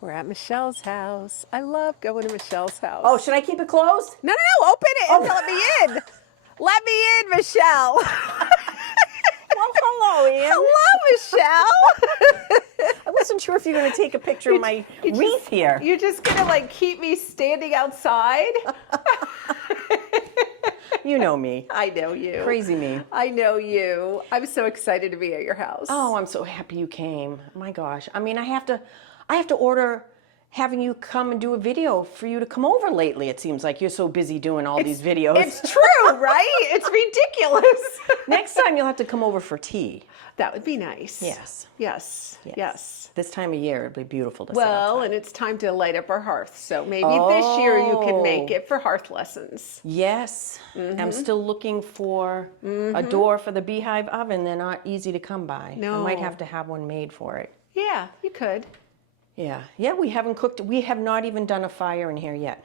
We're at Michelle's house. I love going to Michelle's house. Oh, should I keep it closed? No, open it and let me in. Let me in, Michelle. Well, hello, Ann. Hello, Michelle. I wasn't sure if you were going to take a picture of my wreath here. You're just going to like keep me standing outside? You know me. I know you. Crazy me. I know you. I'm so excited to be at your house. Oh, I'm so happy you came. My gosh. I mean, I have to order having you come and do a video for you to come over lately. It seems like you're so busy doing all these videos. It's true, right? It's ridiculous. Next time you'll have to come over for tea. That would be nice. Yes. Yes. This time of year, it'd be beautiful to sit Well, outside. and it's time to light up our hearth. So maybe this year you can make it for hearth lessons. Yes. I'm still looking for a door for the beehive oven. They're not easy to come by. No. I might have to have one made for it. Yeah, you could. Yeah, we haven't cooked. We have not even done a fire in here yet.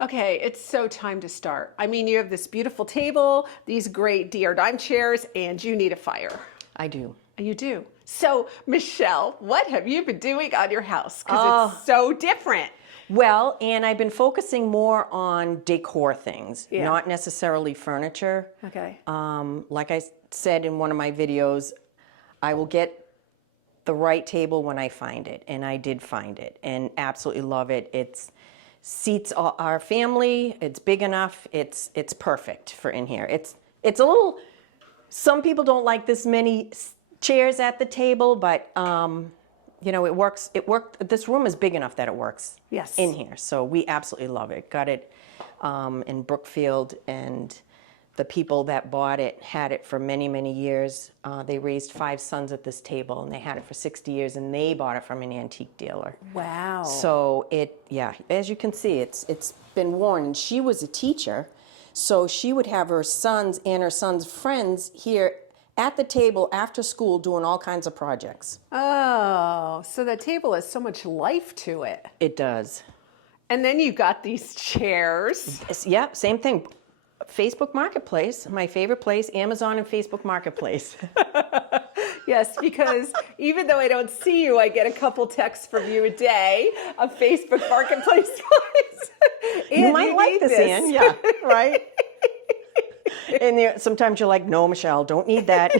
Okay, it's so time to start. I mean, you have this beautiful table, these great DR dime chairs, and you need a fire. I do. You do. So, Michelle, what have you been doing on your house? Because it's so different. Well, and I've been focusing more on decor things, Yeah. not necessarily furniture. Okay. Like I said in one of my videos, I will get the right table when I find it, and I did find it, and absolutely love it. It's seats our family. It's big enough. It's perfect for in here. It's a little. Some people don't like this many chairs at the table, but you know, it works. It worked. This room is big enough that it works. Yes. In here, so we absolutely love it. Got it in Brookfield, and the people that bought it had it for many, many years. They raised 5 sons at this table, and they had it for 60 years, and they bought it from an antique dealer. Wow. So as you can see, it's been worn. And she was a teacher, so she would have her sons and her sons' friends here at the table after school doing all kinds of projects. Oh, so the table has so much life to it. It does. And then you got these chairs. Yeah, same thing. Facebook Marketplace, my favorite place, Amazon and Facebook Marketplace. Yes, because even though I don't see you, I get a couple texts from you a day of Facebook Marketplace finds. You might like this, Ann. Yeah, right? And sometimes you're like, no, Michelle, don't need that.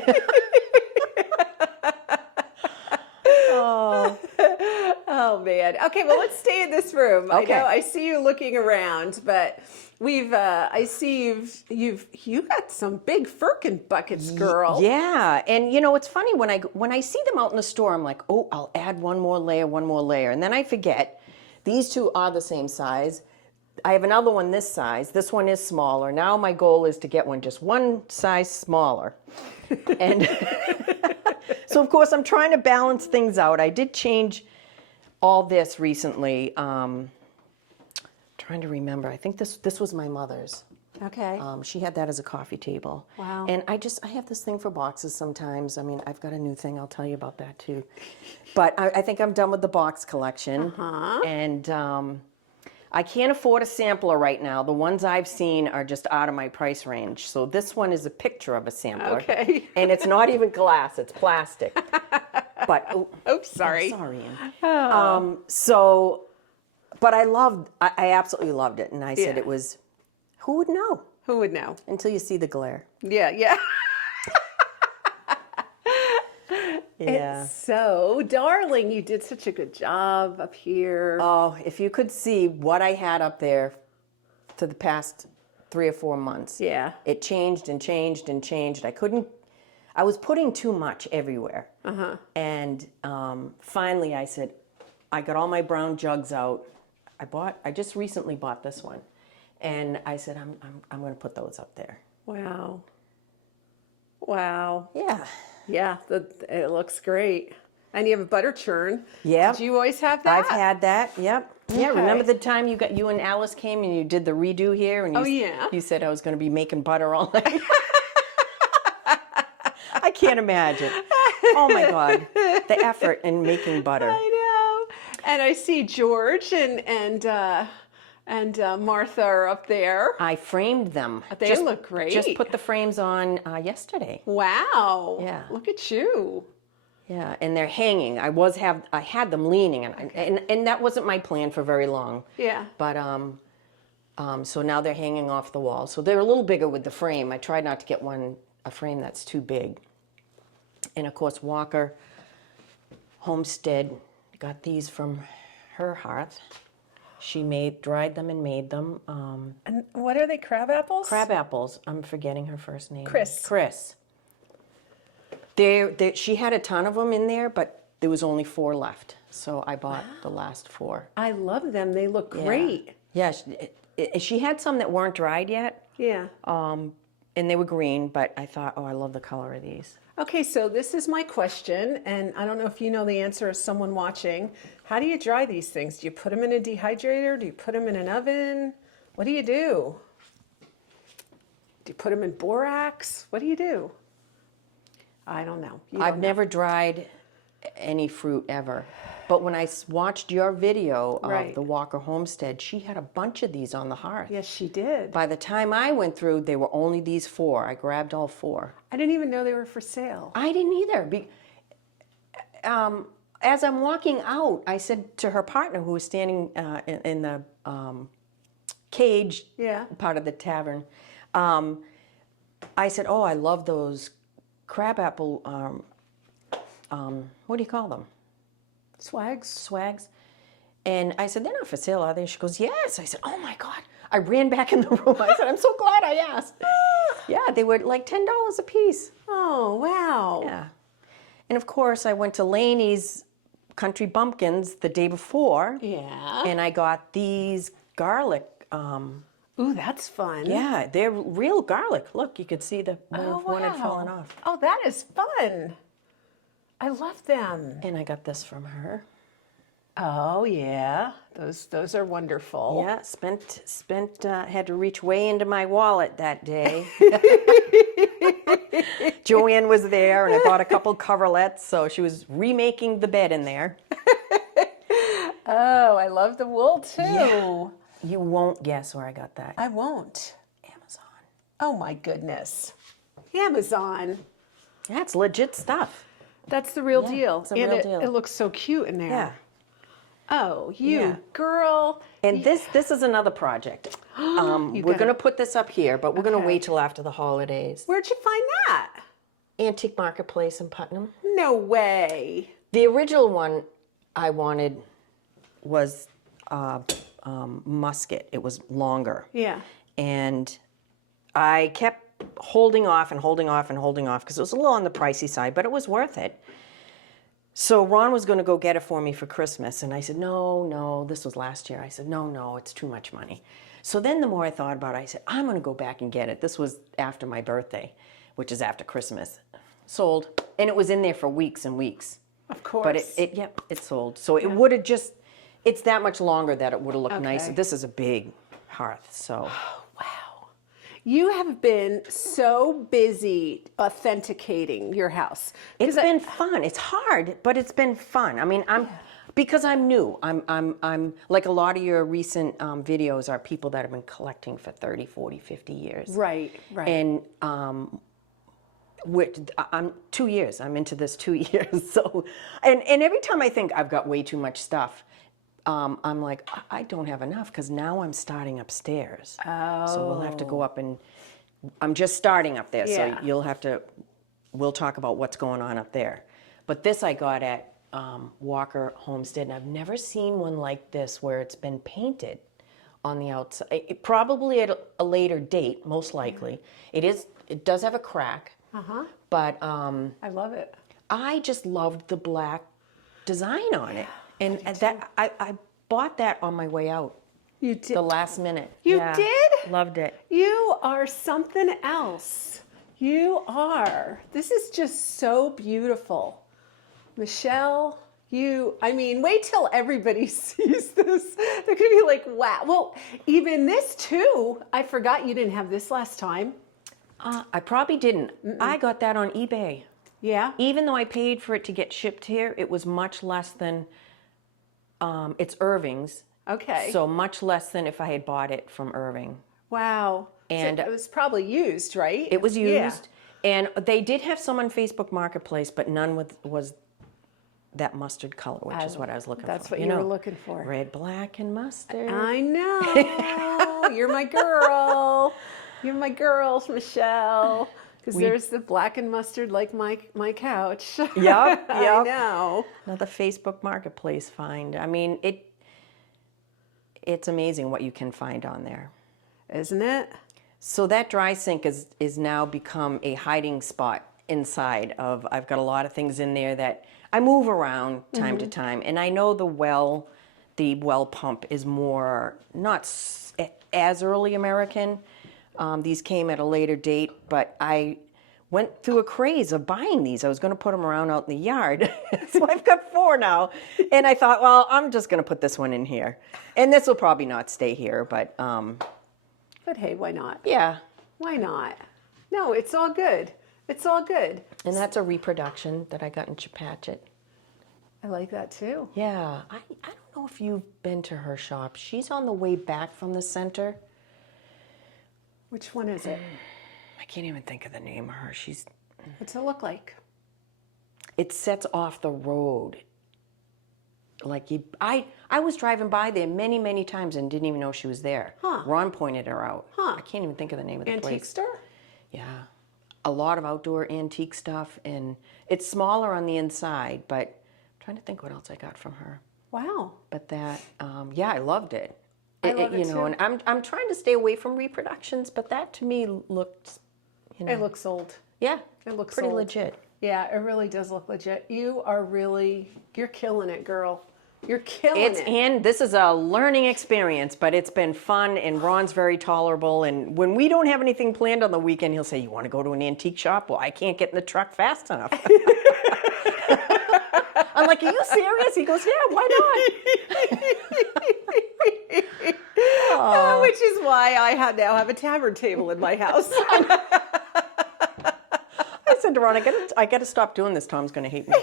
Oh man. Okay, well let's stay in this room. Okay. I know I see you looking around, but I see you got some big firkin buckets, girl. Yeah, and you know it's funny when I see them out in the store, I'm like, oh, I'll add one more layer, and then I forget. These two are the same size. I have another one this size. This one is smaller. Now my goal is to get one just one size smaller, and so of course I'm trying to balance things out. I did change all this recently. Trying to remember. I think this was my mother's. Okay. She had that as a coffee table. Wow. And I have this thing for boxes sometimes. I mean, I've got a new thing. I'll tell you about that too. But I think I'm done with the box collection. And I can't afford a sampler right now. The ones I've seen are just out of my price range. So this one is a picture of a sampler. Okay. And it's not even glass. It's plastic. But Oops, sorry. Sorry. Ann. But I absolutely loved it. And I said Yeah. it was, who would know? Who would know? Until you see the glare. Yeah. Yeah. It's so darling. You did such a good job up here. Oh, if you could see what I had up there for the past 3 or 4 months. Yeah. It changed and changed and changed. I was putting too much everywhere. And finally I said, I got all my brown jugs out. I just recently bought this one. And I said, I'm going to put those up there. Wow. Wow. Yeah. Yeah, it looks great. And you have a butter churn. Yeah. Did you always have that? I've had that. Yep. Yeah. Okay. Remember the time you and Alice came and you did the redo here, and you said I was going to be making butter all night. I can't imagine. Oh my God, the effort in making butter. I know. And I see George and Martha are up there. I framed them. They look great. Just put the frames on yesterday. Wow. Yeah. Look at you. Yeah, and they're hanging. I had them leaning, and that wasn't my plan for very long. Yeah. But so now they're hanging off the wall. So they're a little bigger with the frame. I tried not to get a frame that's too big. And of course, Walker Homestead got these from her Hearth. She dried them and made them. And what are they, crab apples? Crab apples. I'm forgetting her first name. Chris. Chris. She had a ton of them in there, but there was only 4 left. So I bought the last 4. I love them. They look great. Yeah, she had some that weren't dried yet. Yeah. And they were green, but I thought, oh, I love the color of these. Okay, so this is my question, and I don't know if you know the answer as someone watching. How do you dry these things? Do you put them in a dehydrator? Do you put them in an oven? What do you do? Do you put them in borax? What do you do? I don't know. I've never dried any fruit ever. But when I watched your video of the Walker Homestead, she had a bunch of these on the hearth. Yes, she did. By the time I went through, they were only these 4. I grabbed all 4. I didn't even know they were for sale. I didn't either. As I'm walking out, I said to her partner, who was standing in the cage part of the tavern, I said, oh, I love those crab apple, what do you call them? Swags. And I said, they're not for sale, are they? She goes, yes. I said, oh my God. I ran back in the room. I said, I'm so glad I asked. Yeah, they were like $10 a piece. Oh, wow. Yeah. And of course, I went to Laney's Country Bumpkins the day before. Yeah. And I got these garlic. Ooh, that's fun. Yeah, they're real garlic. Look, you could see the one had fallen off. Oh, that is fun. I love them. And I got this from her. Oh yeah, those are wonderful. Yeah, had to reach way into my wallet that day. Joanne was there, and I bought a couple coverlets, so she was remaking the bed in there. Oh, I love the wool too. Yeah. You won't guess where I got that. I won't. Amazon. Oh my goodness. Amazon. That's legit stuff. That's the real deal. It's a real deal. It looks so cute in there. Yeah. Oh, girl. And this is another project. We're going to put this up here, but we're going to wait till after the holidays. Where'd you find that? Antique Marketplace in Putnam. No way. The original one I wanted was musket. It was longer. Yeah. And I kept holding off because it was a little on the pricey side, but it was worth it. So Ron was going to go get it for me for Christmas, and I said, no, this was last year. I said, no, it's too much money. So then the more I thought about it, I said, I'm going to go back and get it. This was after my birthday, which is after Christmas. Sold. And it was in there for weeks and weeks. Of course. But it sold. So it would have it's that much longer that it would have looked nicer. This is a big hearth, so. Wow. You have been so busy authenticating your house. It's been fun. It's hard, but it's been fun. I mean, because I'm new. I'm like a lot of your recent videos are people that have been collecting for 30, 40, 50 years. Right. And I'm 2 years. I'm into this 2 years. So, and every time I think I've got way too much stuff, I'm like, I don't have enough because now I'm starting upstairs. Oh. So we'll have to go up and I'm just starting up there. Yeah. So we'll talk about what's going on up there. But this I got at Walker Homestead, and I've never seen one like this where it's been painted on the outside. Probably at a later date, most likely. It does have a crack. But I love it. I just loved the black design on it. And that I bought that on my way out. You did? The last minute. You did? Loved it. You are something else. You are. This is just so beautiful. Michelle, wait till everybody sees this. They're going to be like, wow. Well, even this too. I forgot you didn't have this last time. I probably didn't. I got that on eBay. Yeah? Even though I paid for it to get shipped here, it was much less than, it's Irving's. Okay. So much less than if I had bought it from Irving. Wow. And so it was probably used, right? It was used. Yeah. And they did have some on Facebook Marketplace, but none was that mustard color, which is what I was looking for. That's what you were looking for. Red, black, and mustard. I know. You're my girl. You're my girl, Michelle. Because there's the black and mustard like my couch. Yep. I know. Another Facebook Marketplace find. I mean, it's amazing what you can find on there. Isn't it? So that dry sink is now become a hiding spot inside of, I've got a lot of things in there that I move around time to time. And I know the well pump is more, not as early American. These came at a later date, but I went through a craze of buying these. I was going to put them around out in the yard. So I've got 4 now. And I thought, well, I'm just going to put this one in here. And this will probably not stay here, but... But hey, why not? Yeah. Why not? No, it's all good. It's all good. And that's a reproduction that I got in Chepachet. I like that too. Yeah. I don't know if you've been to her shop. She's on the way back from the center. Which one is it? I can't even think of the name of her. What's it look like? It sets off the road. Like I was driving by there many, many times and didn't even know she was there. Huh. Ron pointed her out. Huh. I can't even think of the name of the place. Antique store? Yeah. A lot of outdoor antique stuff, and it's smaller on the inside, but I'm trying to think what else I got from her. Wow. But that, yeah, I loved it. I love it you know, too. and I'm trying to stay away from reproductions, but that to me looked, you know. It looks old. Yeah. It looks pretty old. legit. Yeah, it really does look legit. You're killing it, girl. You're killing it. And this is a learning experience, but it's been fun, and Ron's very tolerable. And when we don't have anything planned on the weekend, he'll say, "You want to go to an antique shop?" Well, I can't get in the truck fast enough. I'm like, "Are you serious?" He goes, "Yeah, why not?" Oh, which is why I now have a tavern table in my house. I said to Ron, I got to stop doing this. Tom's going to hate me.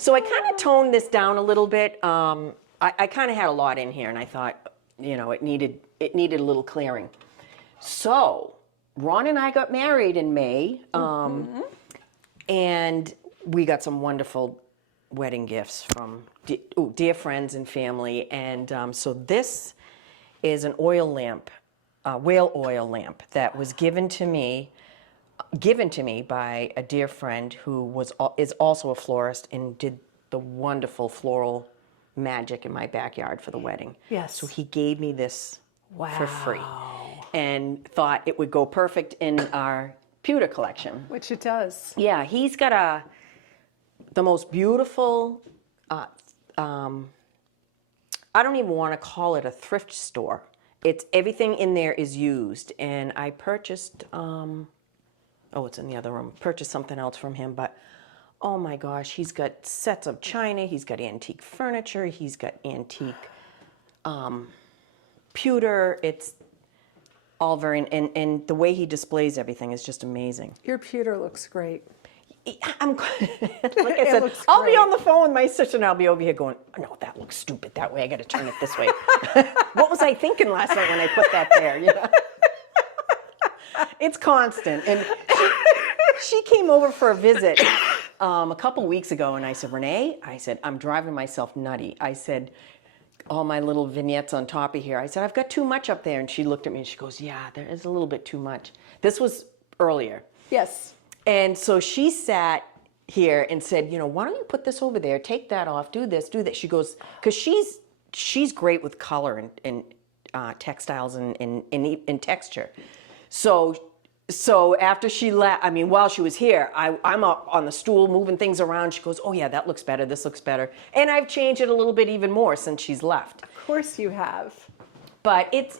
So I kind of toned this down a little bit. I kind of had a lot in here, and I thought, you know, it needed a little clearing. So Ron and I got married in May, and we got some wonderful wedding gifts from dear friends and family. And so this is an oil lamp, whale oil lamp that was given to me by a dear friend who is also a florist and did the wonderful floral magic in my backyard for the wedding. Yes. So he gave me this for free Wow. and thought it would go perfect in our pewter collection. Which it does. Yeah, he's got the most beautiful, I don't even want to call it a thrift store. It's everything in there is used, and I purchased, it's in the other room, purchased something else from him, but oh my gosh, he's got sets of china, he's got antique furniture, he's got antique pewter. It's all very, and the way he displays everything is just amazing. Your pewter looks great. Like I said, looks I'll be great. on the phone with my sister and I'll be over here going, no, that looks stupid that way. I got to turn it this way. What was I thinking last night when I put that there? You know? It's constant. And she came over for a visit a couple weeks ago, and I said, Renee, I'm driving myself nutty. I said, all my little vignettes on top of here. I said, I've got too much up there. And she looked at me and she goes, yeah, there is a little bit too much. This was earlier. Yes. And so she sat here and said, you know, why don't you put this over there, take that off, do this, do that. She goes, because she's great with color and textiles and texture. So after she left, I mean, while she was here, I'm up on the stool moving things around. She goes, oh yeah, that looks better, this looks better. And I've changed it a little bit even more since she's left. Of course you have. But it's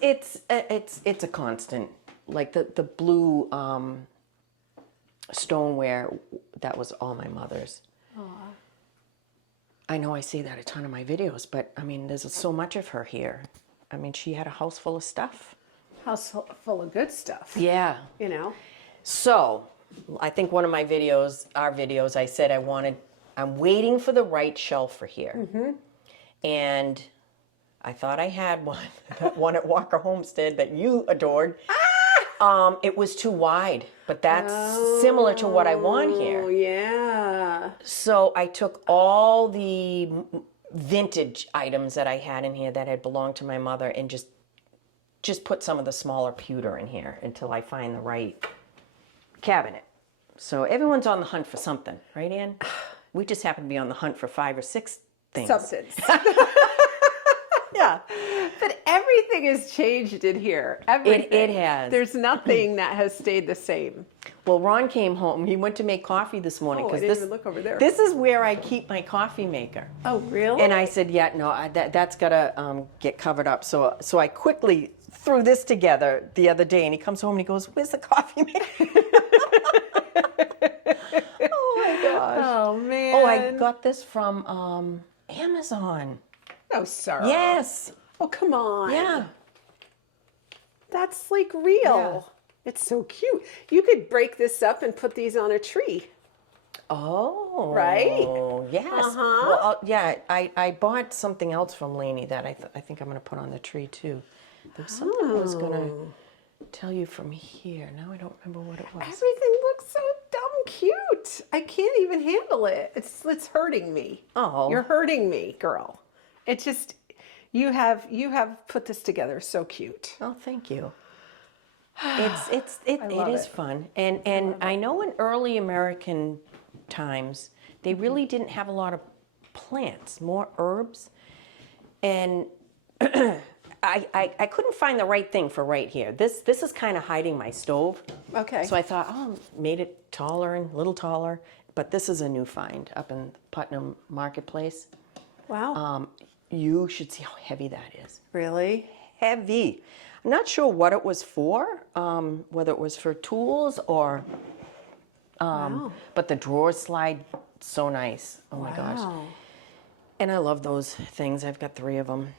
a constant. Like the blue stoneware, that was all my mother's. Aww. I know I see that a ton of my videos, but I mean, there's so much of her here. I mean, she had a house full of stuff. House full of good stuff. Yeah. You know. So, I think one of my videos, our videos, I said I'm waiting for the right shelf for here. Mm-hmm. And I thought I had one, that one at Walker Homestead that you adored. It was too wide, but that's similar to what I want here. Oh, yeah. So I took all the vintage items that I had in here that had belonged to my mother and just put some of the smaller pewter in here until I find the right cabinet. So everyone's on the hunt for something, right, Ann? We just happen to be on the hunt for 5 or 6 things. Substance. Yeah. But everything has changed in here. Everything. It has. There's nothing that has stayed the same. Well, Ron came home. He went to make coffee this morning. Oh, I didn't even look over there. This is where I keep my coffee maker. Oh, really? And I said, yeah, no, that's got to get covered up. So I quickly threw this together the other day, and he comes home and he goes, where's the coffee maker? Oh, my gosh. Oh, man. Oh, I got this from Amazon. Oh, sir. Yes. Oh, come on. Yeah. That's like real. Yeah. It's so cute. You could break this up and put these on a tree. Oh. Right? Yes. Uh-huh. Well, yeah, I bought something else from Lainey that I think I'm going to put on the tree, too. There was something I was going to tell you from here. Now I don't remember what it was. Everything looks so dumb cute. I can't even handle it. It's hurting me. Oh. You're hurting me, girl. It's just you have put this together so cute. Oh, thank you. It love is it. fun. And I know in early American times, they Mm-hmm. really didn't have a lot of plants, more herbs. And I couldn't find the right thing for right here. This is kind of hiding my stove. Okay. So I thought, made it taller and a little taller. But this is a new find up in Putnam Marketplace. Wow. You should see how heavy that is. Really? Heavy. I'm not sure what it was for, whether it was for tools or, Wow. but the drawers slide so nice. Oh my gosh. Wow. And I love those things. I've got 3 of them.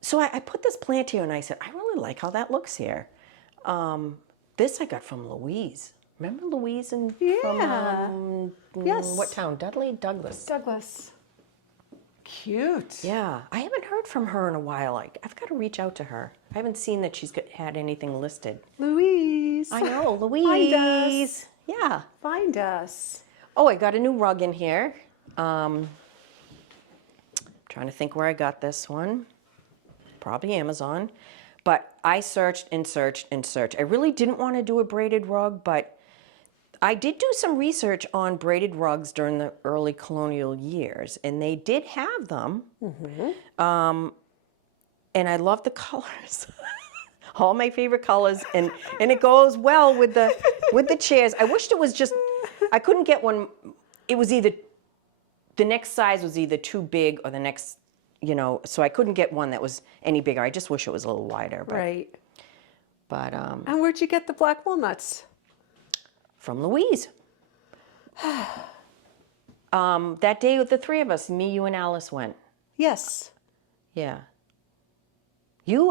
So I put this plant here and I said, I really like how that looks here. This I got from Louise. Remember Louise Yeah. from Yes. what town? Douglas. Douglas. Cute. Yeah, I haven't heard from her in a while. I've got to reach out to her. I haven't seen that she's had anything listed. Louise. I know, Louise. Find us. Yeah. Find us. Oh, I got a new rug in here. Trying to think where I got this one. Probably Amazon. But I searched and searched and searched. I really didn't want to do a braided rug, but I did do some research on braided rugs during the early colonial years, and they did have them. Mm-hmm. And I love the colors. All my favorite colors, and it goes well with the chairs. I wished it was just, I couldn't get one. It was either, the next size was either too big or the next, so I couldn't get one that was any bigger. I just wish it was a little wider. But, Right. But And where'd you get the black walnuts? from Louise. That day with the 3 of us, me, you, and Alice went. Yes. Yeah. You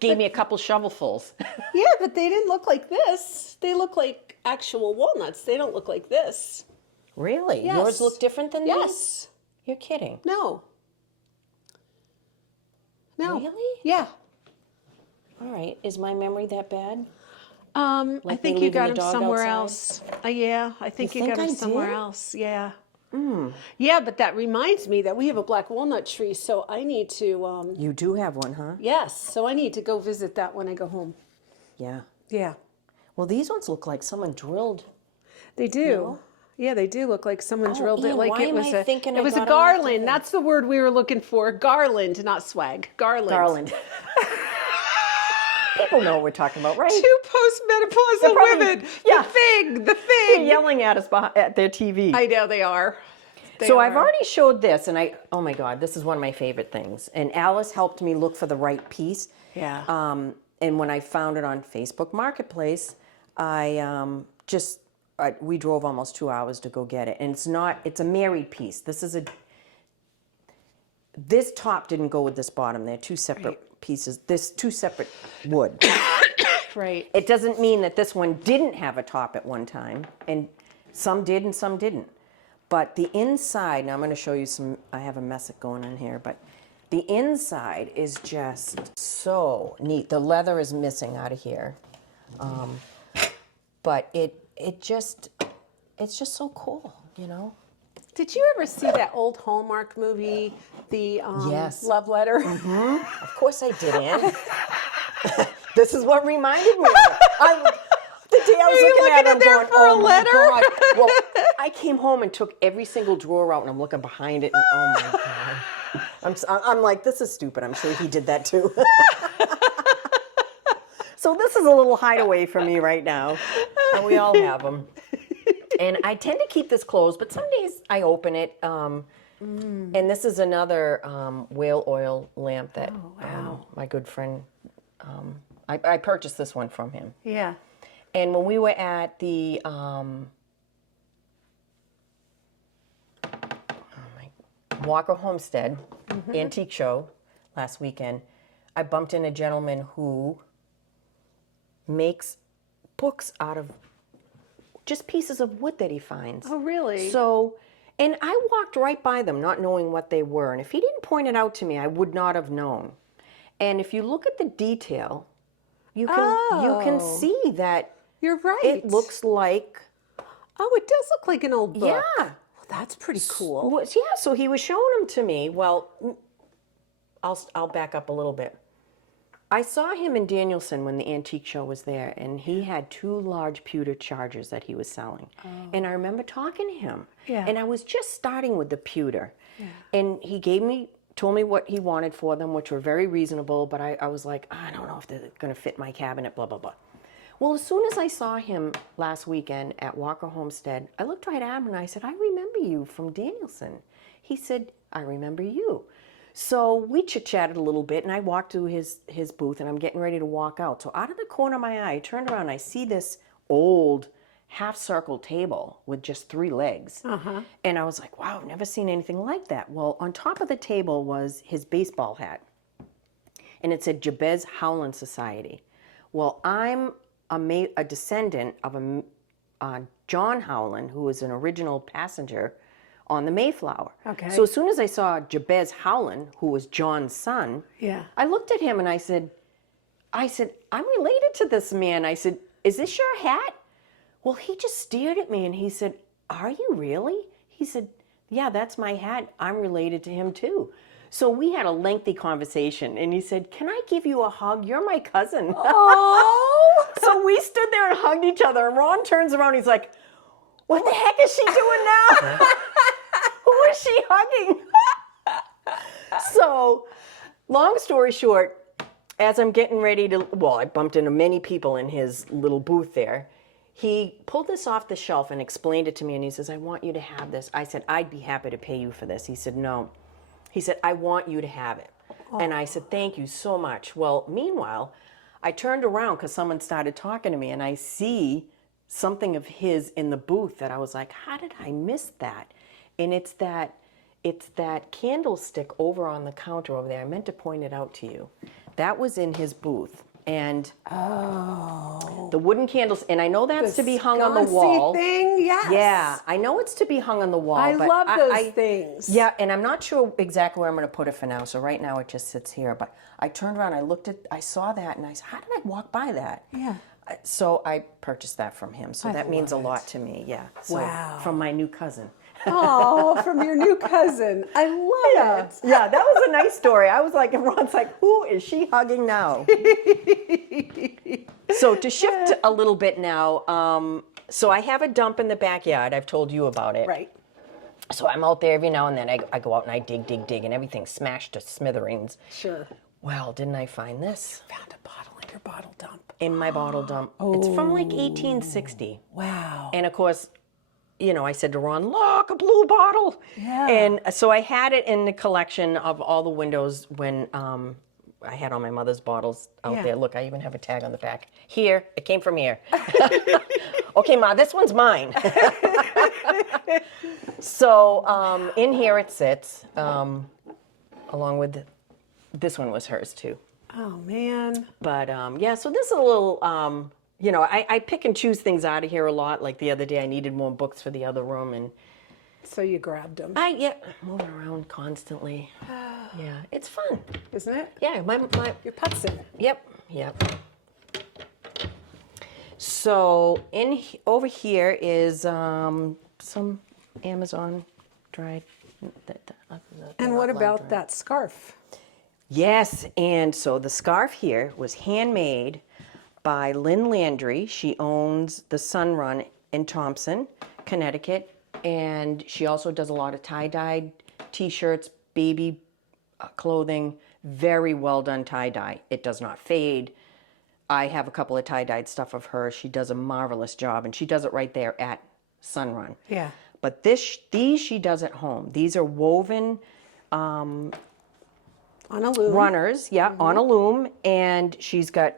gave me a couple shovelfuls. Yeah, but they didn't look like this. They look like actual walnuts. They don't look like this. Really? Yes. Yours look different than these? Yes. You're kidding. No. No. Really? Yeah. All right. Is my memory that bad? I Like think me you leaving got the him dog somewhere outside? else. Yeah, I think you think got him I somewhere did? else. Yeah. Yeah, but that reminds me that we have a black walnut tree, so I need to. You do have one, huh? Yes, so I need to go visit that when I go home. Yeah. Yeah, Well, these ones look like someone drilled. they do. Yeah, they do look like someone drilled it Ian, like why it am was I a. thinking It I was got a 'em wrapped up in- garland. That's the word we were looking for. Garland, not swag. Garland. Garland. People know what we're talking about, right? 2 postmenopausal probably- women. yeah. The They're thing. yelling at us at their TV. I know they are. So I've already showed this, and oh my God, this is one of my favorite things. And Alice helped me look for the right piece. Yeah. And when I found it on Facebook Marketplace, we drove almost 2 hours to go get it. And it's a married piece. This top didn't go with this bottom. They're 2 separate pieces. There's 2 separate wood. Right. It doesn't mean that this one didn't have a top at one time, and some did and some didn't. But the inside, now I'm going to show you I have a mess going on here, but the inside is just so neat. The leather is missing out of here. But it just, it's just so cool, you know? Did you ever see that old Hallmark movie, the Yes. Love Letter? Of course I didn't. This is what reminded me of it. The day I was looking at it, I'm going, for a oh my letter? God. Well, I came home and took every single drawer out, and I'm looking behind it, and oh my God. I'm like, this is stupid. I'm sure he did that too. So this is a little hideaway for me right now, and we all have them. And I tend to keep this closed, but some days I open it. And this is another whale oil lamp that my good friend, I purchased this one from him. Yeah. And when we were at the Walker Homestead antique show last weekend, I bumped in a gentleman who makes books out of just pieces of wood that he finds. Oh, really? So, and I walked right by them not knowing what they were. And if he didn't point it out to me, I would not have known. And if you look at the detail, you can see that You're right. it looks like, Oh, it does look like an old book. yeah. Well, that's pretty cool. Yeah, so he was showing them to me. Well, I'll back up a little bit. I saw him in Danielson when the antique show was there, and he had 2 large pewter chargers that he was selling. And I remember talking to him. Yeah. And I was just starting with the pewter. Yeah. And he told me what he wanted for them, which were very reasonable, but I was like, I don't know if they're going to fit my cabinet, blah, blah, blah. Well, as soon as I saw him last weekend at Walker Homestead, I looked right at him and I said, I remember you from Danielson. He said, I remember you. So we chit-chatted a little bit, and I walked to his booth, and I'm getting ready to walk out. So out of the corner of my eye, I turned around, and I see this old half-circle table with just 3 legs. And I was like, wow, I've never seen anything like that. Well, on top of the table was his baseball hat, and it said Jabez Howland Society. Well, I'm a descendant of John Howland, who was an original passenger on the Mayflower. Okay. So as soon as I saw Jabez Howland, who was John's son, Yeah. I looked at him and I said, I'm related to this man. I said, is this your hat? Well, he just stared at me and he said, are you really? He said, yeah, that's my hat. I'm related to him too. So we had a lengthy conversation and he said, can I give you a hug? You're my cousin. Oh! So we stood there and hugged each other, and Ron turns around, he's like, what the heck is she doing now? Who is she hugging? So, long story short, as I'm getting ready to, I bumped into many people in his little booth there. He pulled this off the shelf and explained it to me, and he says, I want you to have this. I said, I'd be happy to pay you for this. He said, no. He said, I want you to have it. And I said, thank you so much. Well, meanwhile, I turned around because someone started talking to me, and I see something of his in the booth that I was like, how did I miss that? And it's that candlestick over on the counter over there. I meant to point it out to you. That was in his booth. And the wooden candles, and I know that's to be hung on the wall. Thing, yes. Yeah, I know it's to be hung on the wall. I but love those things. Yeah, and I'm not sure exactly where I'm going to put it for now. So right now it just sits here. But I turned around, I saw that, and I said, how did I walk by that? Yeah. So I purchased that from him. So that means a lot to me. Yeah. So Wow. From my new cousin. Oh, from your new cousin. I love it. Yeah, that was a nice story. I was like, and Ron's like, who is she hugging now? So to shift a little bit now, so I have a dump in the backyard. I've told you about it. Right. So I'm out there every now and then. I go out and I dig, and everything's smashed to smithereens. Sure. Well, didn't I find this? Found a bottle in your bottle dump. In my bottle dump. It's from like 1860. Wow. And of course, I said to Ron, look, a blue bottle. Yeah. And so I had it in the collection of all the windows when I had all my mother's bottles out there. Look, I even have a tag on the back. Here, it came from here. Okay, Ma, this one's mine. So in here it sits, along with, this one was hers too. Oh, man. But so this is a little, I pick and choose things out of here a lot. Like the other day, I needed more books for the other room, and So you grabbed them. moving around constantly. Yeah, it's fun, Isn't it? Yeah, my You're putzing. Yep. So So over here is some Amazon dried. And what about that scarf? Yes, and so the scarf here was handmade by Lynn Landry. She owns the Sun Run in Thompson, Connecticut, and she also does a lot of tie-dyed t-shirts, baby clothing, very well done tie-dye. It does not fade. I have a couple of tie-dyed stuff of hers. She does a marvelous job, and she does it right there at Sun Run. Yeah. But these she does at home. These are woven On a loom. runners, yeah, on a loom, and she's got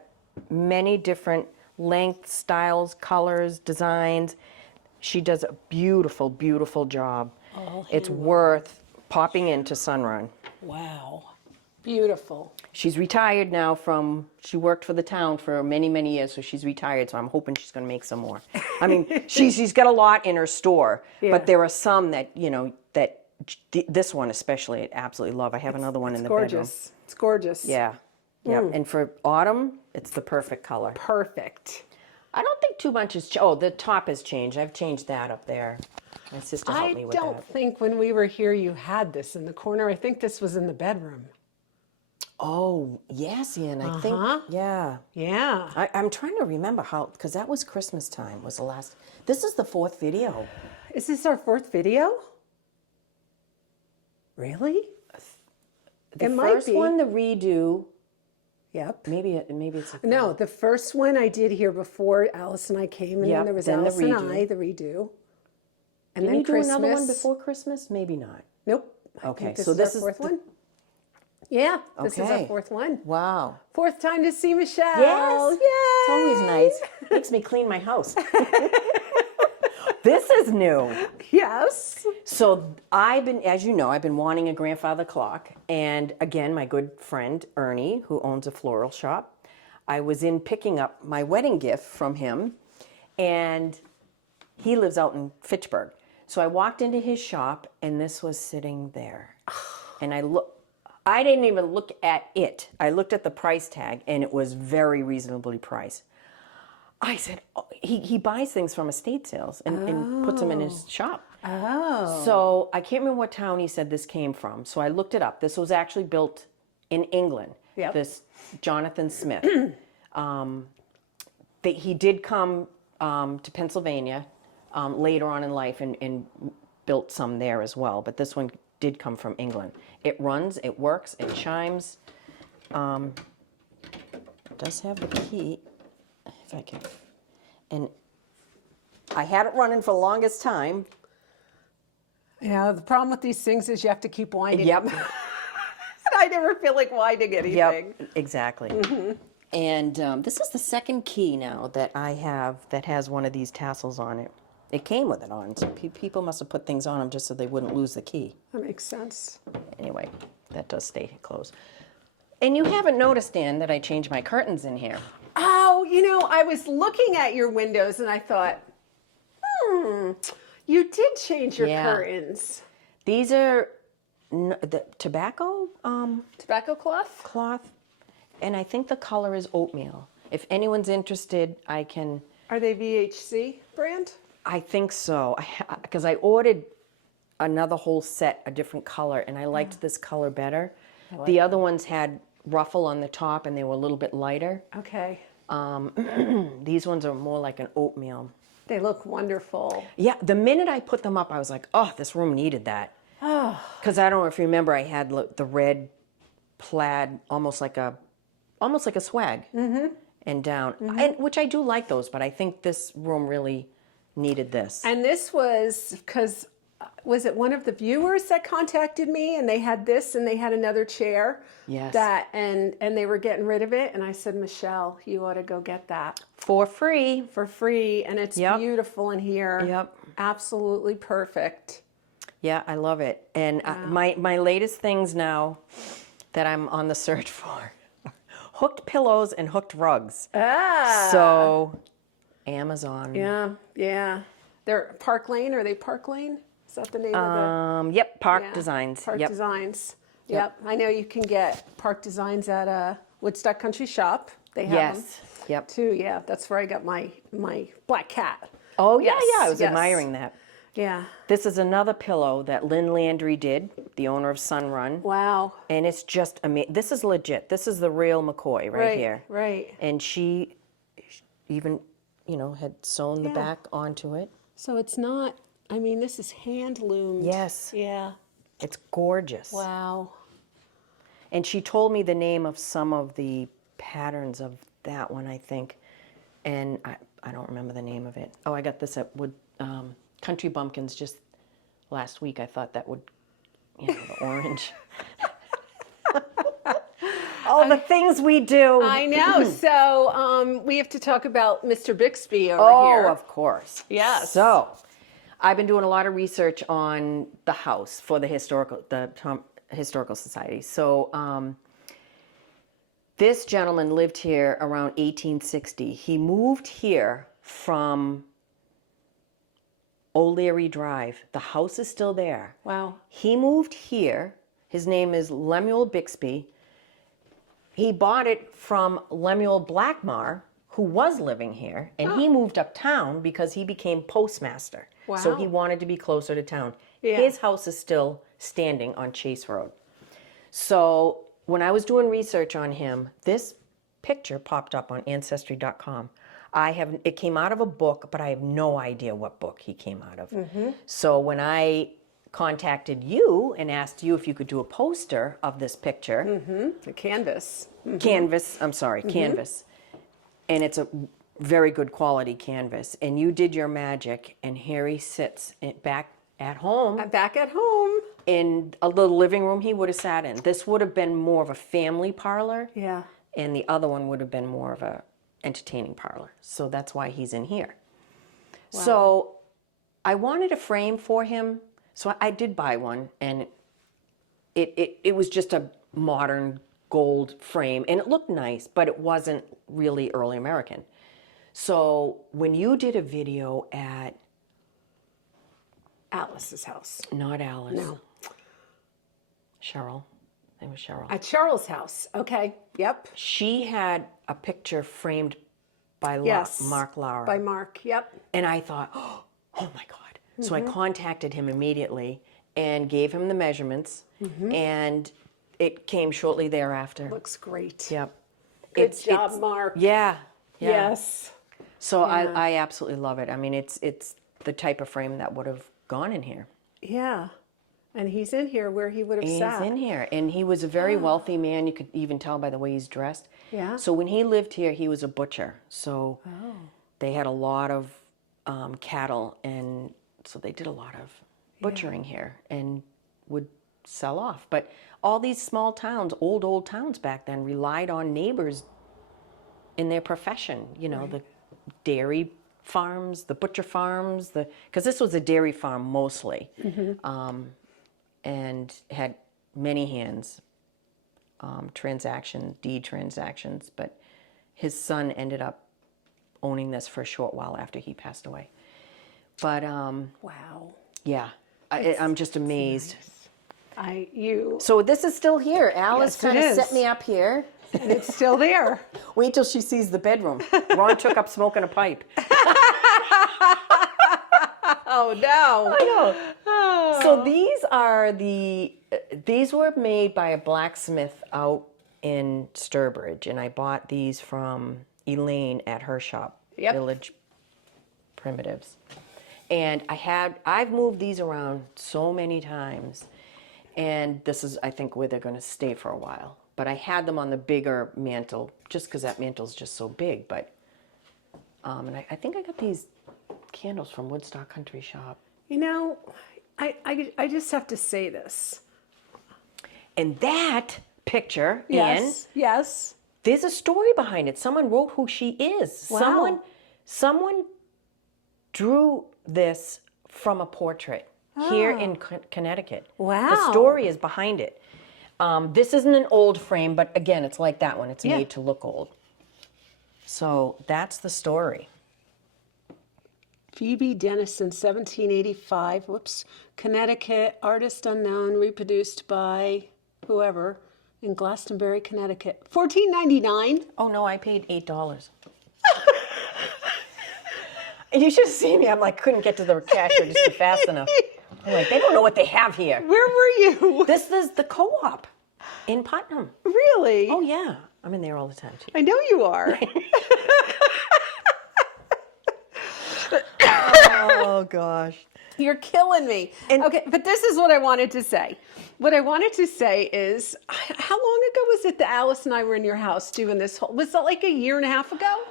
many different lengths, styles, colors, designs. She does a beautiful, beautiful job. It's worth popping into Sun Run. Wow. Beautiful. She's retired now she worked for the town for many, many years, so she's retired, so I'm hoping she's going to make some more. I mean, she's got a lot in her store, but there are some that, this one especially, I absolutely love. I have another one in the bedroom. Gorgeous. It's gorgeous. Yeah. Yeah. And for autumn, it's the perfect color. Perfect. I don't think too much has changed. Oh, the top has changed. I've changed that up there. My sister helped me with that. I don't think when we were here you had this in the corner. I think this was in the bedroom. Oh, yes, Ian. I think, yeah. Yeah. I'm trying to remember because that was Christmas time was the last. This is the 4th video. Is this our 4th video? Really? The first one, the redo. Yep. Maybe it's a No, the first one I did here before Alice and I came, and then there was then Alice the and redo. I, the redo. And Did then you do Christmas. another one before Christmas? Maybe not. Nope. I Okay, think so this this is our is 4th one. Yeah, this is our Okay. 4th one. Wow. 4th time to see Michelle. Yes. Yay! It's always nice. Makes me clean my house. This is new. Yes. So as you know, I've been wanting a grandfather clock. And again, my good friend, Ernie, who owns a floral shop, I was in picking up my wedding gift from him. And he lives out in Fitchburg. So I walked into his shop and this was sitting there. And I didn't even look at it. I looked at the price tag and it was very reasonably priced. I said, he buys things from estate sales and puts them in his shop. Oh. So I can't remember what town he said this came from. So I looked it up. This was actually built in England. Yep. This Jonathan Smith. He did come to Pennsylvania later on in life and built some there as well. But this one did come from England. It runs, it works, it chimes. It does have the key. If I can, and I had it running for the longest time. Yeah, the problem with these things is you have to keep winding. Yep. them. I never feel like winding anything. Yep. Exactly. And this is the second key now that I have that has one of these tassels on it. It came with it on, so people must have put things on them just so they wouldn't lose the key. That makes sense. Anyway, that does stay closed. And you haven't noticed, Dan, that I changed my curtains in here. Oh, I was looking at your windows and I thought, you did change your curtains. These are the tobacco Tobacco cloth? cloth, and I think the color is oatmeal. If anyone's interested, I can. Are they VHC brand? I think so, because I ordered another whole set, a different color, and I liked this color better. The other ones had ruffle on the top, and they were a little bit lighter. Okay. These ones are more like an oatmeal. They look wonderful. Yeah, the minute I put them up, I was like, oh, this room needed that. Because I don't know if you remember, I had the red plaid, almost like a swag, and down, which I do like those, but I think this room really needed this. And this was because, was it one of the viewers that contacted me and they had this and they had another chair? Yes. And they were getting rid of it. And I said, Michelle, you ought to go get that. For free. For free. And it's beautiful in here. Yep. Absolutely perfect. Yeah, I love it. And my latest things now that I'm on the search for, hooked pillows and hooked rugs. So, Amazon. Yeah. They're Park Lane. Are they Park Lane? Is that the name of the? Yep, Park Designs. Park Designs. Yep. I know you can get Park Designs at Woodstock Country Shop. They have them. Yep. too. Yeah, that's where I got my black cat. Oh, Yes, yeah, I was yes. admiring that. Yeah. This is another pillow that Lynn Landry did, the owner of Sunrun. Wow. And it's just amazing. This is legit. This is the real McCoy right here. Right. And she even, had sewn the Yeah. back onto it. So it's not. I mean, this is hand loomed. Yes. Yeah. It's gorgeous. Wow. And she told me the name of some of the patterns of that one, I think. And I don't remember the name of it. Oh, I got this at Country Bumpkins just last week. I thought that would, the orange. All the things we do. I know. So we have to talk about Mr. Bixby over here. Oh, of course. Yes. So I've been doing a lot of research on the house for the historical society. So this gentleman lived here around 1860. He moved here from O'Leary Drive. The house is still there. Wow. He moved here. His name is Lemuel Bixby. He bought it from Lemuel Blackmar, who was living here, and he moved uptown because he became postmaster. Wow. So he wanted to be closer to town. Yeah. His house is still standing on Chase Road. So when I was doing research on him, this picture popped up on Ancestry.com. It came out of a book, but I have no idea what book he came out of. So when I contacted you and asked you if you could do a poster of this picture, The canvas. canvas, and it's a very good quality canvas, and you did your magic, and here he sits back at home. I'm back at home. In a little living room he would have sat in. This would have been more of a family parlor, Yeah. and the other one would have been more of a entertaining parlor. So that's why he's in here. Wow. So I wanted a frame for him, so I did buy one, and it was just a modern gold frame, and it looked nice, but it wasn't really early American. So when you did a video at Alice's house. not Alice, No. Cheryl, her name was Cheryl. At Cheryl's house. Okay. Yep. She had a picture framed by Yes. Mark Lauer. By Mark. Yep. And I thought, oh my God. So I contacted him immediately and gave him the measurements, and it came shortly thereafter. Looks great. Yep. Good job, Mark. Yeah. Yes. So I absolutely love it. I mean, it's the type of frame that would have gone in here. Yeah. And he's in here where he would have sat. He's in here. And he was a very wealthy man. You could even tell by the way he's dressed. Yeah. So when he lived here, he was a butcher. So they had a lot of cattle, and so they did a lot of butchering here and would sell off. But all these small towns, old towns back then, relied on neighbors in their profession. The dairy farms, the butcher farms, because this was a dairy farm mostly, and had many hands, deed transactions. But his son ended up owning this for a short while after he passed away. But Wow. yeah, I'm just amazed. Nice. So this is still here. Alice Yes, it kind of is. set me up here. And it's still there. Wait till she sees the bedroom. Ron took up smoking a pipe. Oh no. I know. So these were made by a blacksmith out in Sturbridge, and I bought these from Elaine at her shop, Yep. Village Primitives. And I've moved these around so many times, and this is, I think, where they're going to stay for a while. But I had them on the bigger mantle, just because that mantle's just so big. But and I think I got these candles from Woodstock Country Shop. I just have to say this. And that picture, Yes. Yes. there's a story behind it. Someone wrote who she is. Wow. Someone drew this from a portrait here in Connecticut. Wow. The story is behind it. This isn't an old frame, but again, it's like that one. It's made to look old. So that's the story. Phoebe Dennison, 1785. Whoops. Connecticut, artist unknown, reproduced by whoever in Glastonbury, Connecticut. $14.99. Oh no, I paid $8. And you should have seen me. I'm like, couldn't get to the cashier just fast enough. I'm like, they don't know what they have here. Where were you? This is the co-op in Putnam. Really? Oh, yeah. I'm in there all the time, too. I know you are. Oh, gosh. You're killing me. Okay, but this is what I wanted to say. What I wanted to say is, how long ago was it that Alice and I were in your house doing this whole, was that like a year and a half ago?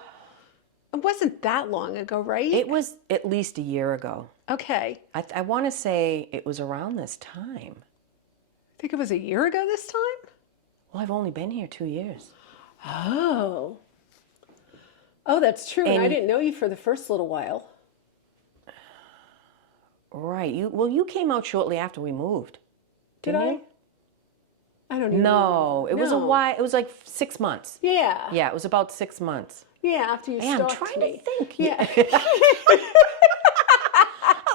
It wasn't that long ago, right? It was at least a year ago. Okay. I want to say it was around this time. I think it was a year ago this time? Well, I've only been here 2 years. Oh. Oh, that's true. And I didn't know you for the first little while. Right. You came out shortly after we moved. Did I? You? I don't even No, remember. it was a while. It was like 6 months. Yeah. Yeah, it was about 6 months. Yeah, after you Hey, I'm stalked trying me. to think. Yeah.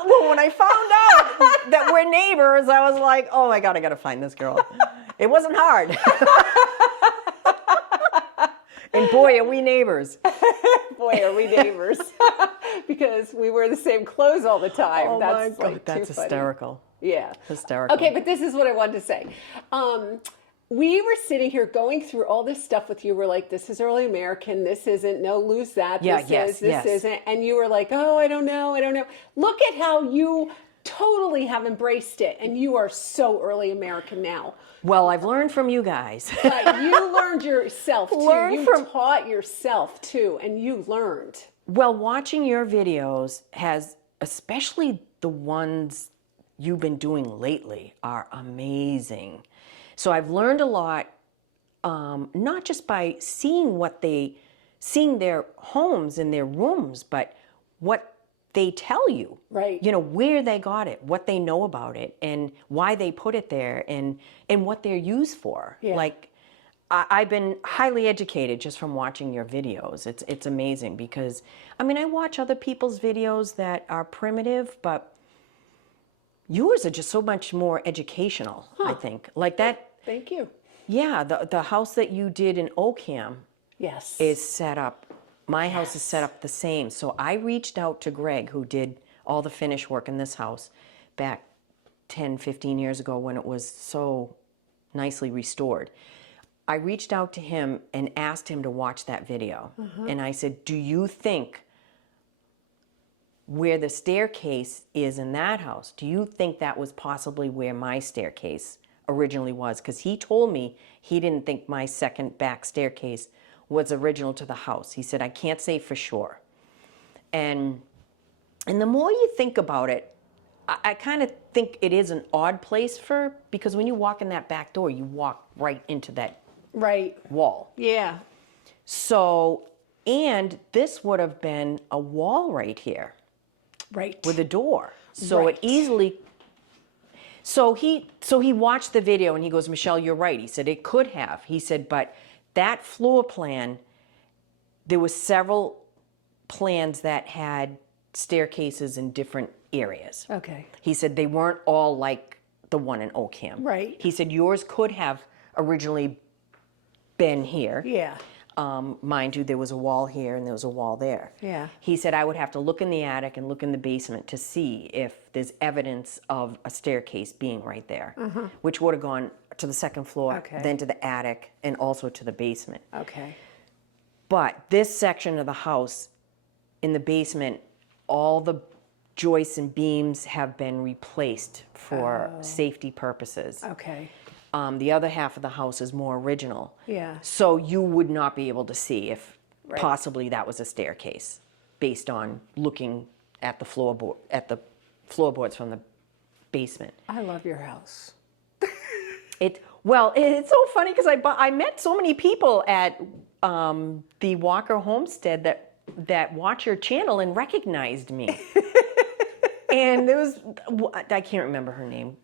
Well, when I found out that we're neighbors, I was like, oh my God, I got to find this girl. It wasn't hard. And boy, are we neighbors. Boy, are we neighbors. Because we wear the same clothes all the time. Oh That's my God, like that's too funny. hysterical. Yeah. Hysterical. Okay, but this is what I wanted to say. We were sitting here going through all this stuff with you. We're like, this is early American. This isn't. No, lose that. Yeah, This isn't. And you were like, oh, I don't know. Look at how you totally have embraced it. And you are so early American now. Well, I've learned from you guys. But you learned yourself, too. You taught yourself, too. And you learned. Well, watching your videos has, especially the ones you've been doing lately, are amazing. So I've learned a lot, not just by seeing their homes and their rooms, but what they tell you. Right. You know, where they got it, what they know about it, and why they put it there, and what they're used for. Yeah. Like, I've been highly educated just from watching your videos. It's amazing because, I mean, I watch other people's videos that are primitive, but yours are just so much more educational, I think. Like that. Thank you. Yeah, the house that you did in Oakham Yes. is set up. My house is set up the same. So I reached out to Greg, who did all the finish work in this house back 10, 15 years ago when it was so nicely restored. I reached out to him and asked him to watch that video. And I said, do you think where the staircase is in that house, do you think that was possibly where my staircase originally was? Because he told me he didn't think my second back staircase was original to the house. He said, I can't say for sure. And the more you think about it, I kind of think it is an odd place because when you walk in that back door, you walk right into that wall. Yeah. So, and this would have been a wall right here. Right. With a door. So Right. it easily. So he watched the video and he goes, Michelle, you're right. He said, it could have. He said, but that floor plan, there were several plans that had staircases in different areas. Okay. He said they weren't all like the one in Oakham. Right. He said yours could have originally been here. Yeah. Mind you, there was a wall here and there was a wall there. Yeah. He said I would have to look in the attic and look in the basement to see if there's evidence of a staircase being right there, which would have gone to the second floor, Okay. then to the attic, and also to the basement. Okay. But this section of the house, in the basement, all the joists and beams have been replaced for safety purposes. Okay. The other half of the house is more original. Yeah. So you would not be able to see if Right. possibly that was a staircase based on looking at the floorboards from the basement. I love your house. It's so funny because I met so many people at the Walker Homestead that watch your channel and recognized me. And there was, I can't remember her name.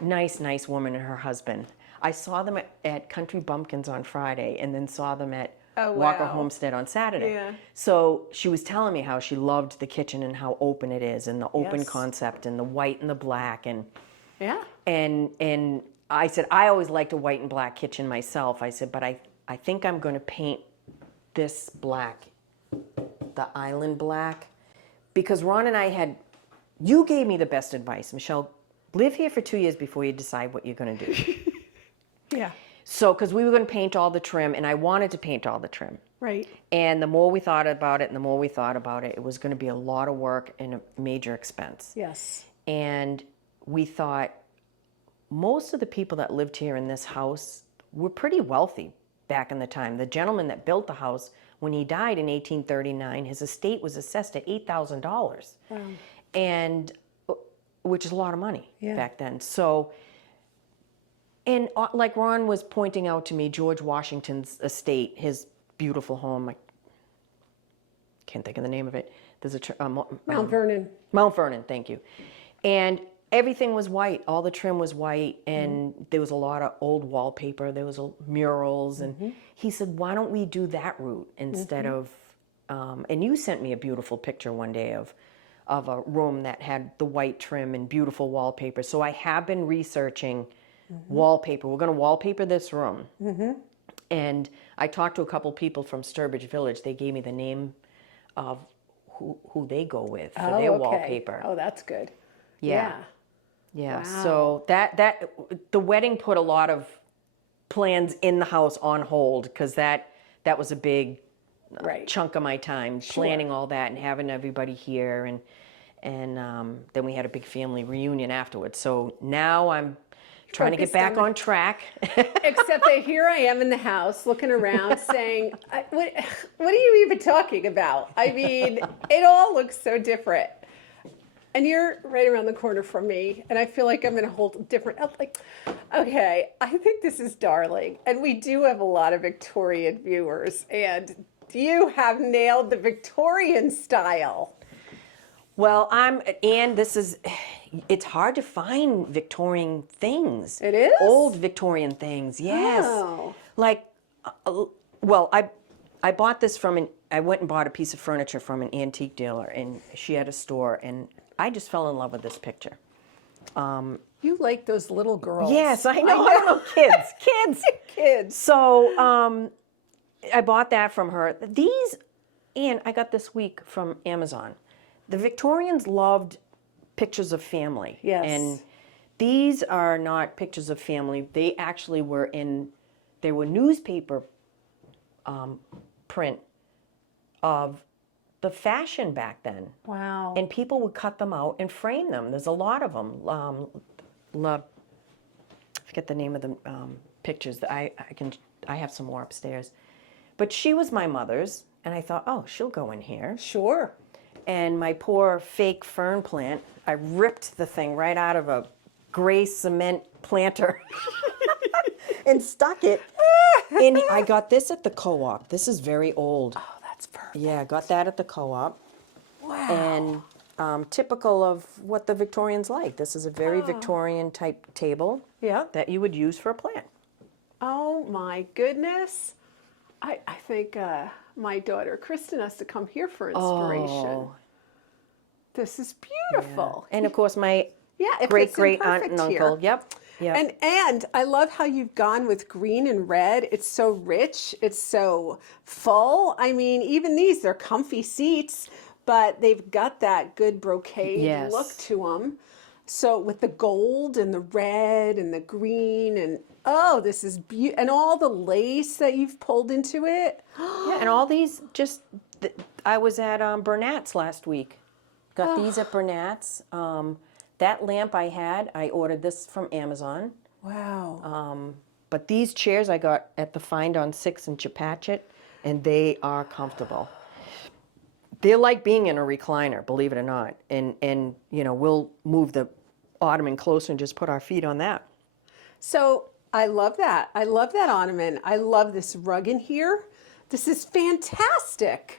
Nice woman and her husband. I saw them at Country Bumpkins on Friday and then saw them at Walker wow. Homestead on Saturday. Yeah. So she was telling me how she loved the kitchen and how open it is and the open Yes. concept and the white and the black and Yeah. and I said, I always liked a white and black kitchen myself. I said, but I think I'm going to paint this black the island black, because Ron and I had, you gave me the best advice, Michelle, live here for 2 years before you decide what you're going to do. Yeah. So, because we were going to paint all the trim, and I wanted to paint all the trim. Right. And the more we thought about it, and the more we thought about it, it was going to be a lot of work and a major expense. Yes. And we thought most of the people that lived here in this house were pretty wealthy back in the time. The gentleman that built the house, when he died in 1839, his estate was assessed at $8,000. Wow. And which is a lot of money Yeah. back then. So, and like Ron was pointing out to me, George Washington's estate, his beautiful home, I can't think of the name of it. There's a Mount Vernon. Mount Vernon, thank you. And everything was white. All the trim was white, and there was a lot of old wallpaper. There was murals, and he said, "Why don't we do that route instead of?" And you sent me a beautiful picture one day of a room that had the white trim and beautiful wallpaper. So I have been researching wallpaper. We're going to wallpaper this room. And I talked to a couple people from Sturbridge Village. They gave me the name of who they go with for their wallpaper. Oh, that's good. Yeah. Wow. So that the wedding put a lot of plans in the house on hold, because that was a big Right. chunk of my time, planning all that and having everybody here, and then we had a big family reunion afterwards. So now I'm trying to get back on track. Except that here I am in the house looking around saying, what are you even talking about? I mean, it all looks so different. And you're right around the corner from me, and I feel like I'm in a whole different, like, okay, I think this is darling. And we do have a lot of Victorian viewers, and you have nailed the Victorian style. Well, it's hard to find Victorian things. It is? Old Victorian things, yes. Oh. Like, well, I bought this I went and bought a piece of furniture from an antique dealer, and she had a store, and I just fell in love with this picture. You like those little girls. Yes, I know. I don't know, kids. So I bought that from her. And I got this week from Amazon. The Victorians loved pictures of family. Yes. And these are not pictures of family. They actually were newspaper print of the fashion back then. Wow. And people would cut them out and frame them. There's a lot of them. I forget the name of the pictures. I have some more upstairs. But she was my mother's, and I thought, oh, she'll go in here. Sure. And my poor fake fern plant, I ripped the thing right out of a gray cement planter and stuck it. And I got this at the co-op. This is very old. Oh, that's perfect. Yeah, I got that at the co-op. Wow. And typical of what the Victorians like. This is a very Victorian type table that you would use for a plant. Oh my goodness. I think my daughter Kristen has to come here for inspiration. Oh. This is beautiful. And of course my it great fits in great aunt perfect and here. uncle. Yep. And I love how you've gone with green and red. It's so rich. It's so full. I mean, even these, they're comfy seats, but they've got that good brocade look to them. So with the gold and the red and the green and this is beautiful. And all the lace that you've pulled into it. Yeah, and all these I was at Burnett's last week. Got these at Burnett's. That lamp I ordered this from Amazon. Wow. But these chairs I got at the Find on 6th in Chepachet, and they are comfortable. They're like being in a recliner, believe it or not. And we'll move the ottoman closer and just put our feet on that. So I love that. I love that ottoman. I love this rug in here. This is fantastic.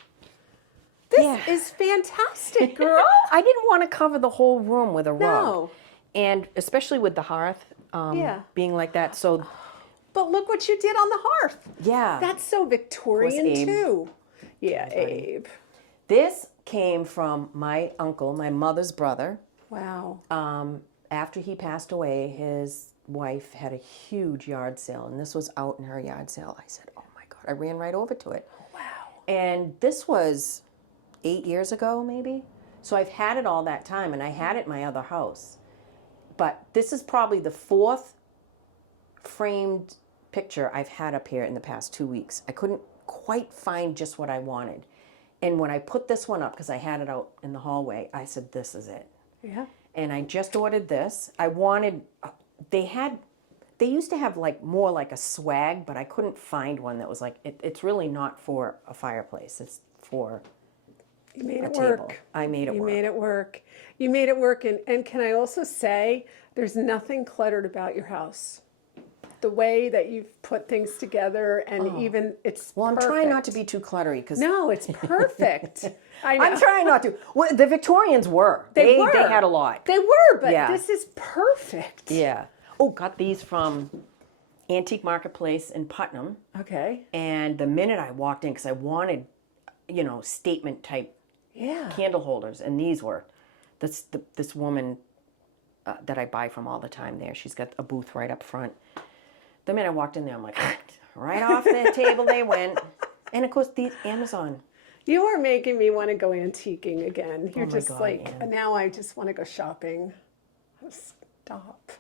This is fantastic, girl. I didn't want to cover the whole room with a rug. No. And especially with the hearth being like that. So, but look what you did on the hearth. Yeah. That's so Victorian Abe. too. Yeah, Abe. This came from my uncle, my mother's brother. Wow. After he passed away, his wife had a huge yard sale, and this was out in her yard sale. I said, oh my God, I ran right over to it. Wow. And this was 8 years ago, maybe. So I've had it all that time, and I had it in my other house. But this is probably the 4th framed picture I've had up here in the past 2 weeks. I couldn't quite find just what I wanted. And when I put this one up, because I had it out in the hallway, I said, this is it. Yeah. And I just ordered this. I wanted, they used to have like more like a swag, but I couldn't find one that was like, it's really not for a fireplace. It's for You made a it table. work. I made it You work. made it work. You made it work. And can I also say, there's nothing cluttered about your house. The way that you've put things together, and even it's Well, I'm perfect. trying not to be too cluttery because No, it's perfect. I know. I'm trying not to. Well, the Victorians were. They They were. had a lot. They were, but Yeah. this is perfect. Yeah. Oh, got these from Antique Marketplace in Putnam. Okay. And the minute I walked in, because I wanted, statement type Yeah. candle holders, and these were. This woman that I buy from all the time there, she's got a booth right up front. The minute I walked in there, I'm like, right off the table they went. And of course, these Amazon. You are making me want to go antiquing again. You're my just God, like, Ann. now I just want to go shopping. Stop.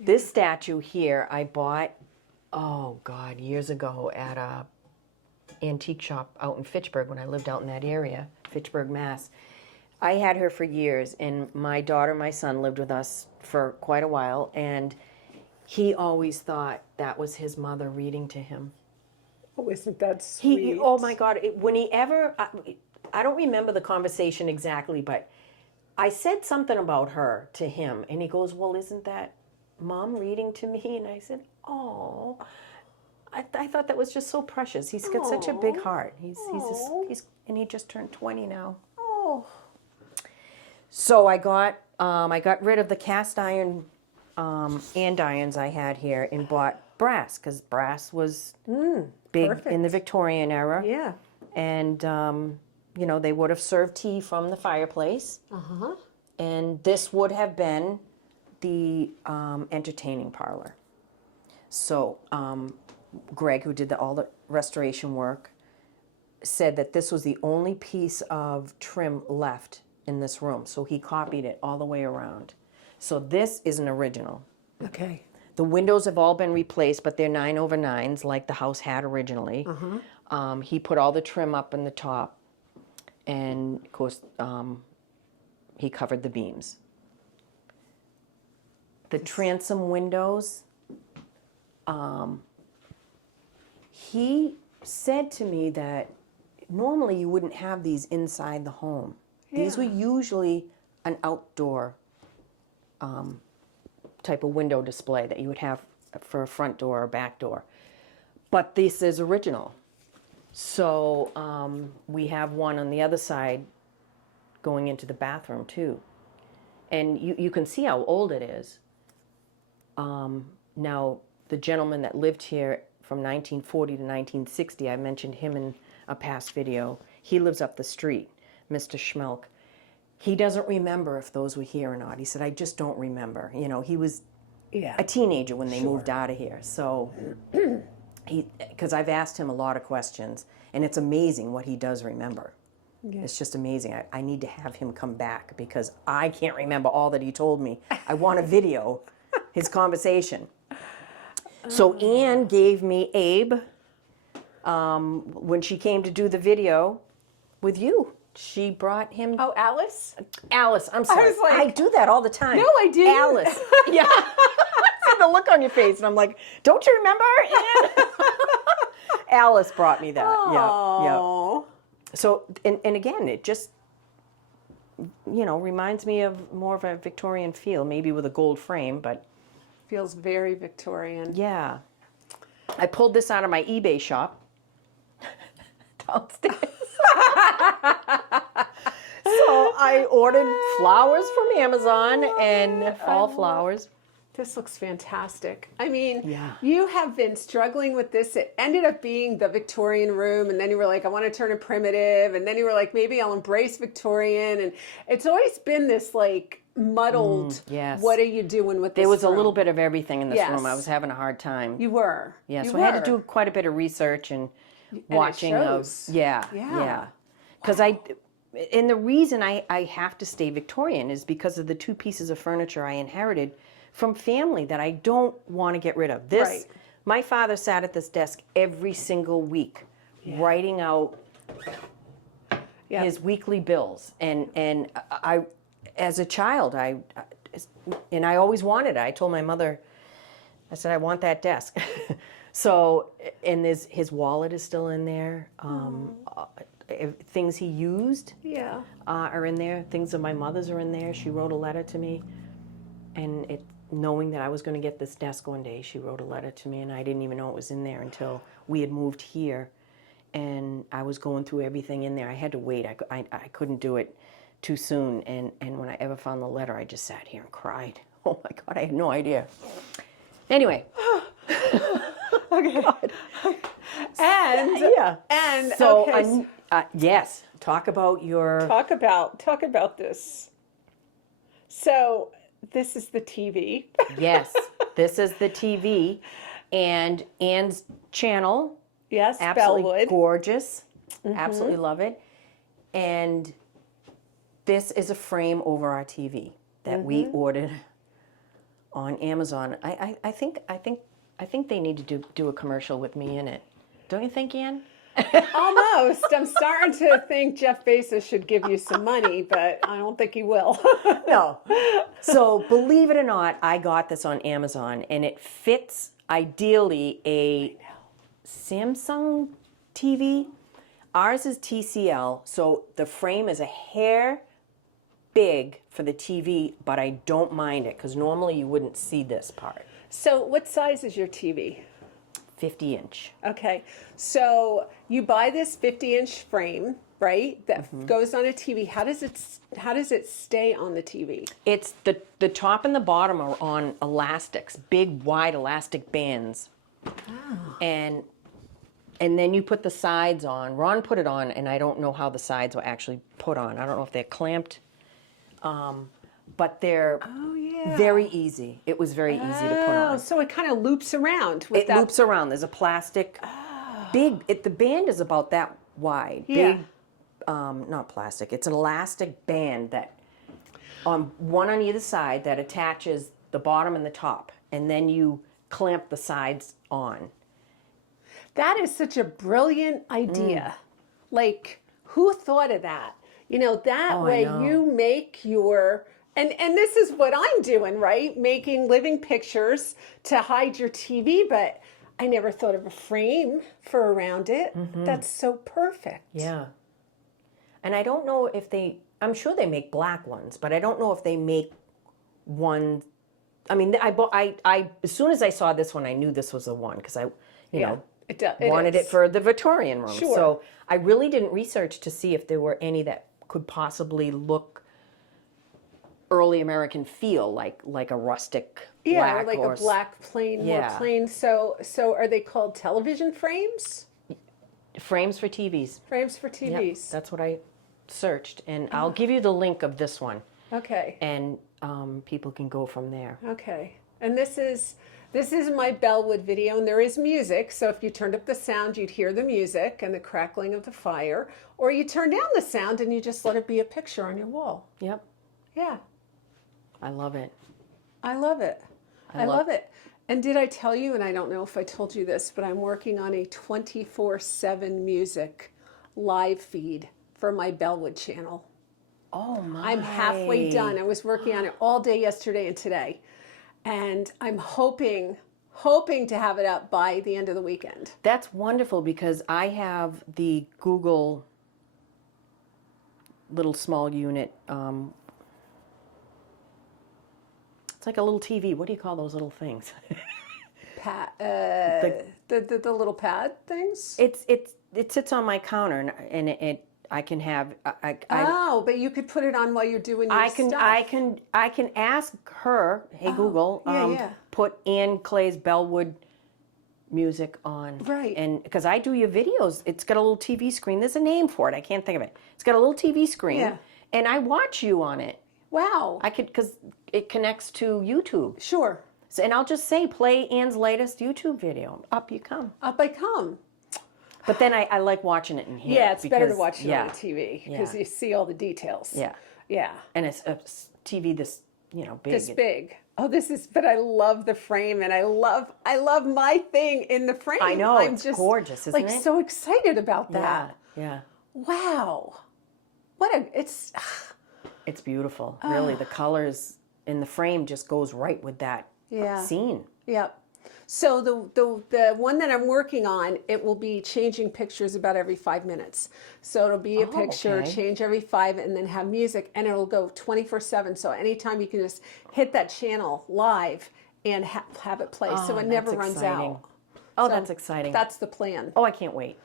This statue here, I bought, oh God, years ago at a antique shop out in Fitchburg when I lived out in that area, Fitchburg, Mass. I had her for years, and my daughter, my son lived with us for quite a while, and he always thought that was his mother reading to him. Oh, isn't that sweet? Oh my God, I don't remember the conversation exactly, but I said something about her to him, and he goes, well, isn't that Mom reading to me? And I said, oh, I thought that was just so precious. He's got such a big heart. And he just turned 20 now. Oh. So I got rid of the cast iron andirons I had here and bought brass, because brass was big perfect. in the Victorian era. Yeah. And, they would have served tea from the fireplace. Uh-huh. And this would have been the entertaining parlor. So Greg, who did all the restoration work, said that this was the only piece of trim left in this room. So he copied it all the way around. So this is an original. Okay. The windows have all been replaced, but they're 9/9s like the house had originally. He put all the trim up in the top, and of course he covered the beams. The transom windows, he said to me that normally you wouldn't have these inside the home. These were usually an outdoor type of window display that you would have for a front door or back door. But this is original. So we have one on the other side going into the bathroom too. And you can see how old it is. Now, the gentleman that lived here from 1940 to 1960, I mentioned him in a past video. He lives up the street, Mr. Schmelk. He doesn't remember if those were here or not. He said, I just don't remember. He was a teenager when they moved out of here. So, because I've asked him a lot of questions, and it's amazing what he does remember. Yeah. It's just amazing. I need to have him come back because I can't remember all that he told me. I want to video his conversation. So Anne gave me Abe when she came to do the video with you. She brought him. Oh, Alice? Alice, I'm sorry. was like, I do that all the time. No, I didn't. Alice. Yeah. I see the look on your face, and I'm like, don't you remember, Anne? Alice brought me that. Oh. Yeah. So, and again, it just, reminds me of more of a Victorian feel, maybe with a gold frame, but. Feels very Victorian. Yeah. I pulled this out of my eBay shop downstairs. So I ordered flowers from Amazon and fall flowers. This looks fantastic. I mean, Yeah. you have been struggling with this. It ended up being the Victorian room, and then you were like, I want to turn it primitive, and then you were like, maybe I'll embrace Victorian, and it's always been this like muddled, yes. What are you doing with this There was a room? little bit of everything in this Yes. room. I was having a hard time. You were. Yeah, You so I had to were. do quite a bit of research and it watching of. shows. Yeah. Yeah. Because And the reason I have to stay Victorian is because of the 2 pieces of furniture I inherited from family that I don't want to get rid of. This, Right. my father sat at this desk every single week, writing out his weekly bills. And I, as a child, I always wanted it. I told my mother, I said, I want that desk. So, and his wallet is still in there. Things he used are in there. Things of my mother's are in there. She wrote a letter to me, and knowing that I was going to get this desk one day, she wrote a letter to me, and I didn't even know it was in there until we had moved here, and I was going through everything in there. I had to wait. I couldn't do it too soon, and when I ever found the letter, I just sat here and cried. Oh my God, I had no idea. Anyway. Okay. And and so okay. yes, talk about your Talk about this. So this is the TV. Yes, this is the TV, and Anne's channel. Yes, Absolutely Bellwood. gorgeous. Absolutely love it. And this is a frame over our TV that we ordered on Amazon. I think they need to do a commercial with me in it. Don't you think, Anne? Almost. I'm starting to think Jeff Bezos should give you some money, but I don't think he will. No. So believe it or not, I got this on Amazon, and it fits ideally a Samsung TV. Ours is TCL, so the frame is a hair big for the TV, but I don't mind it because normally you wouldn't see this part. So what size is your TV? 50-inch. Okay. So you buy this 50-inch frame, right? That goes on a TV. How does it stay on the TV? It's the top and the bottom are on elastics, big wide elastic bands. Oh. And then you put the sides on. Ron put it on, and I don't know how the sides were actually put on. I don't know if they're clamped. But they're very easy. It was very easy to put on. So it kind of loops around with It loops around. There's a plastic, big, the band is about that wide. Yeah. Big, not plastic, it's an elastic band that, one on either side that attaches the bottom and the top. And then you clamp the sides on. That is such a brilliant idea. Like, who thought of that? You know, that way you make your, and this is what I'm doing, right? Making living pictures to hide your TV, but I never thought of a frame for around it. That's so perfect. Yeah. And I don't know if I'm sure they make black ones, but I don't know if they make one. I mean, I as soon as I saw this one, I knew this was the one because I wanted it for the Victorian room. Sure. So I really didn't research to see if there were any that could possibly look early American feel, like a rustic black. Like a black plain, more plain. So are they called television frames? Frames for TVs. Frames for TVs. Yep, that's what I searched, and I'll give you the link of this one. Okay. And people can go from there. Okay. And this is my Bellwood video, and there is music. So if you turned up the sound, you'd hear the music and the crackling of the fire. Or you turn down the sound and you just let it be a picture on your wall. Yep. Yeah. I love it. I love it. I love it. And did I tell you, and I don't know if I told you this, but I'm working on a 24/7 music live feed for my Bellwood channel. Oh my. I'm halfway done. I was working on it all day yesterday and today. And I'm hoping to have it up by the end of the weekend. That's wonderful because I have the Google little small unit. It's like a little TV. What do you call those little things? The little pad things? It sits on my counter and I can have. But you could put it on while you're doing your stuff. I can ask her, hey Google, put Ann Clay's Bellwood music on. Right. And because I do your videos, it's got a little TV screen. There's a name for it. I can't think of it. It's got a little TV screen. Yeah. And I watch you on it. Wow. I could, because it connects to YouTube. Sure. So, and I'll just say, play Ann's latest YouTube video. Up you come. Up I come. But then I like watching it in here. Yeah, it's better to because- watch it yeah, on the TV because yeah. you see all the details. Yeah. Yeah. And it's a TV this, big. This big. Oh, but I love the frame, and I love my thing in the frame. I know, I'm it's just gorgeous, isn't like it? so excited about Yeah, that. yeah. Wow. it's It's beautiful. Really, the colors in the frame just goes right with that Yeah. scene. Yep. So the one that I'm working on, it will be changing pictures about every 5 minutes. So it'll be a picture, okay. change every 5, and then have music, and it'll go 24/7. So anytime you can just hit that channel live and have it play, so it never that's runs exciting. out. Oh, So that's exciting. That's the plan. Oh, I can't wait.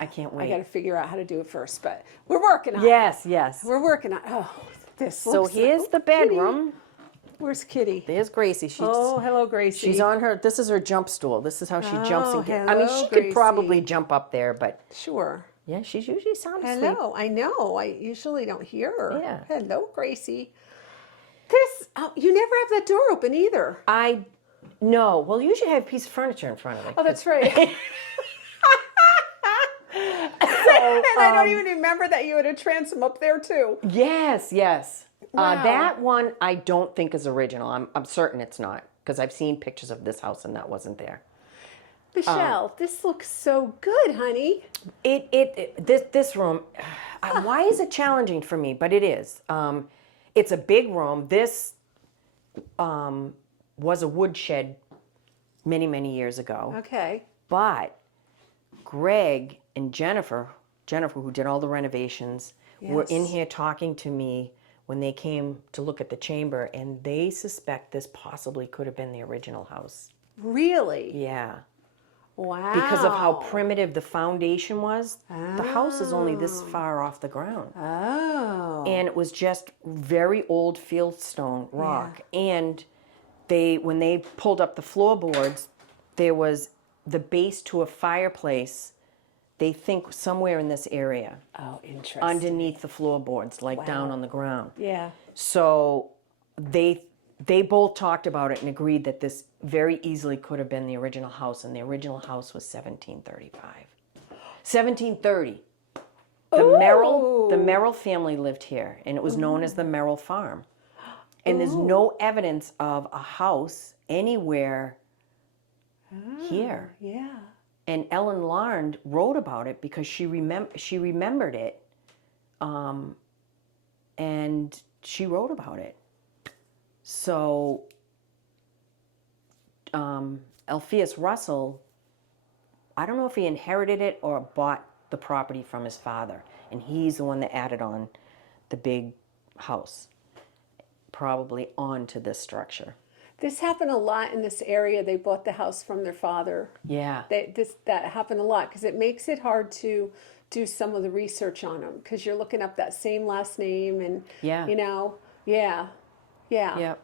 I can't I wait. got to figure out how to do it first, but we're working on it. Yes, yes. We're working on. Oh, this. So looks here's the bedroom. Where's Kitty? There's Gracie. Oh, hello, Gracie. She's on her. This is her jump stool. This is how she jumps Oh, and gets. I mean, hello, she Gracie. could probably jump up there, but Sure. yeah, she's usually sound asleep. Hello. I know. I usually don't hear her. Yeah. Hello, Gracie. You never have that door open either. No. Well, you usually have a piece of furniture in front of it. Oh, that's right. And I don't even remember that you had a transom up there too. Yes, yes. Wow. That one I don't think is original. I'm certain it's not because I've seen pictures of this house and that wasn't there. Michelle, this looks so good, honey. This room, why is it challenging for me? But it is. It's a big room. This was a woodshed many, many years ago. Okay. But Greg and Jennifer, who did all the renovations, were in Yes. here talking to me when they came to look at the chamber, and they suspect this possibly could have been the original house. Really? Yeah. Wow. Because of how primitive the foundation was. The house is only this far off the ground. Oh. And it was just very old fieldstone rock. And when they pulled up the floorboards, there was the base to a fireplace, they think somewhere in this area. Oh, interesting. Underneath the floorboards, like down on the ground. Yeah. So they both talked about it and agreed that this very easily could have been the original house, and the original house was 1735. 1730. The Merrill family lived here, and it was known as the Merrill Farm. And there's no evidence of a house anywhere here. Yeah. And Ellen Larnd wrote about it because she remembered it, and she wrote about it. So Alpheus Russell, I don't know if he inherited it or bought the property from his father, and he's the one that added on the big house, probably onto this structure. This happened a lot in this area. They bought the house from their father. Yeah. That happened a lot because it makes it hard to do some of the research on them because you're looking up that same last name and Yeah. Yeah. Yep.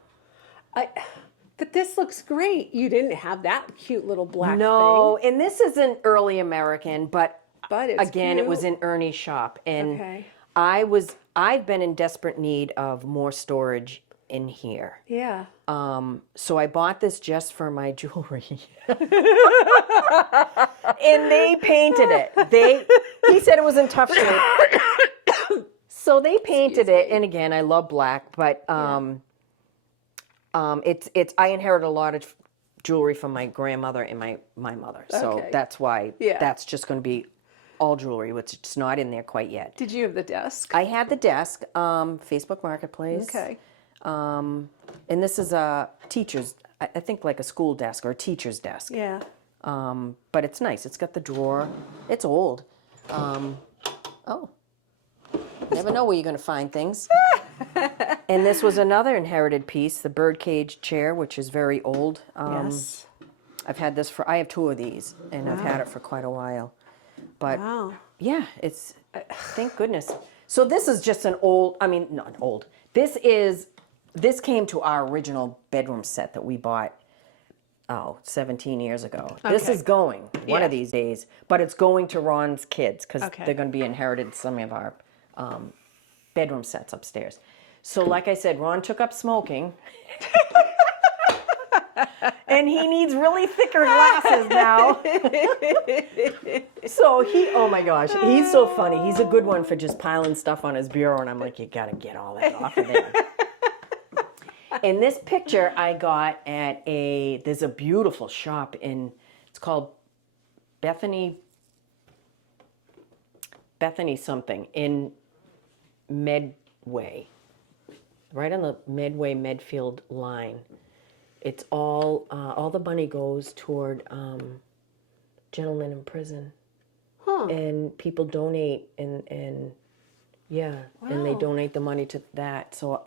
But this looks great. You didn't have that cute little black No, thing. and this isn't early American, but But it's again, it was cute. in Ernie's shop, and Okay. I've been in desperate need of more storage in here. Yeah. So I bought this just for my jewelry. And they painted it. He said it was in tough shape. So they painted it, and again, I love black, but it's I inherited a lot of jewelry from my grandmother and my mother. So Okay. that's why Yeah. that's just going to be all jewelry, which it's not in there quite yet. Did you have the desk? I had the desk, Facebook Marketplace. Okay. And this is a teacher's, I think like a school desk or a teacher's desk. Yeah. But it's nice. It's got the drawer. It's old. Never know where you're going to find things. And this was another inherited piece, the birdcage chair, which is very old. Yes. I have two of these, and I've had it for quite a while. But Wow. yeah, thank goodness. So this is just not old. This came to our original bedroom set that we bought, 17 years ago. This Okay. is going one Yeah. of these days, but it's going to Ron's kids because Okay. they're going to be inherited some of our bedroom sets upstairs. So like I said, Ron took up smoking. And and he needs really thicker glasses now. So oh my gosh, he's so funny. He's a good one for just piling stuff on his bureau, and I'm like, you gotta get all that off of there. And this picture I got at there's a beautiful shop it's called Bethany something in Medway, right on the Medfield line. It's all the money goes toward gentlemen in prison. Huh. And people donate and yeah, and they donate the money to that. So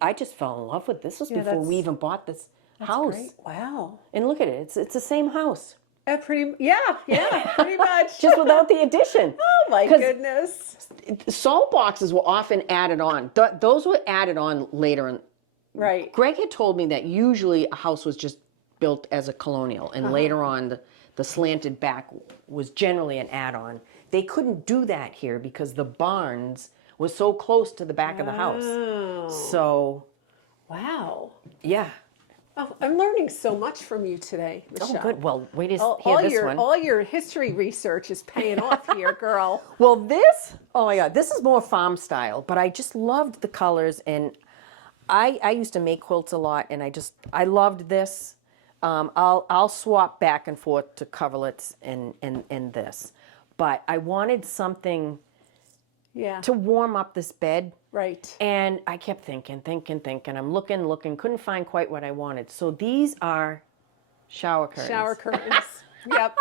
I just fell in love with this. This was before we even bought this house. Great. Wow. And look at it. It's the same house. Pretty much. Just without the addition. Oh my goodness. Salt boxes were often added on. Those were added on later. Right. Greg had told me that usually a house was just built as a colonial, and later on the slanted back was generally an add-on. They couldn't do that here because the barns was so close to the back of the house. So, wow. Yeah. Oh, I'm learning so much from you today, Michelle. Oh, good. Well, wait to hear this one. All your history research is paying off here, girl. Well, oh my God, this is more farm style, but I just loved the colors, and I used to make quilts a lot, and I loved this. I'll swap back and forth to coverlets and this, but I wanted something to warm up this bed. Right. And I kept thinking. I'm looking, couldn't find quite what I wanted. So these are shower curtains. Shower curtains. Yep.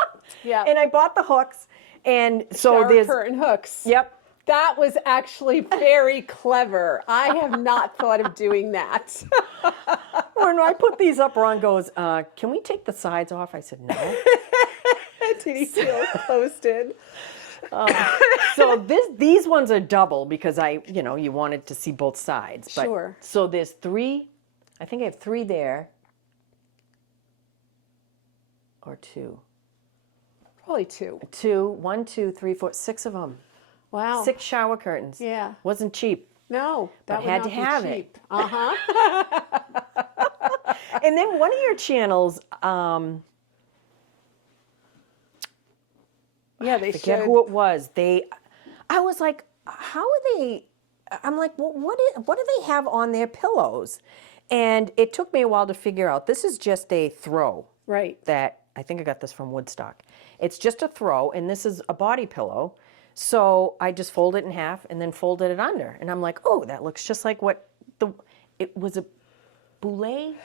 And I bought the hooks, and so shower curtain hooks. Yep. That was actually very clever. I have not thought of doing that. When I put these up, Ron goes, can we take the sides off? I said, no. Did he feel posted? So these ones are double because you wanted to see both sides. But, sure. So there's 3, I think I have 3 there. Or 2. Probably 2. 2, 1, 2, 3, 4, 6 of them. Wow. 6 shower curtains. Yeah. Wasn't cheap. No, that would had not to have be it. cheap. Uh-huh. And then one of your channels, they forget showed. who it was. I was like, how are they? I'm like, well, what do they have on their pillows? And it took me a while to figure out. This is just a throw. Right. That I think I got this from Woodstock. It's just a throw, and this is a body pillow. So I just fold it in half and then folded it under. And I'm like, oh, that looks just like it was a Boulay.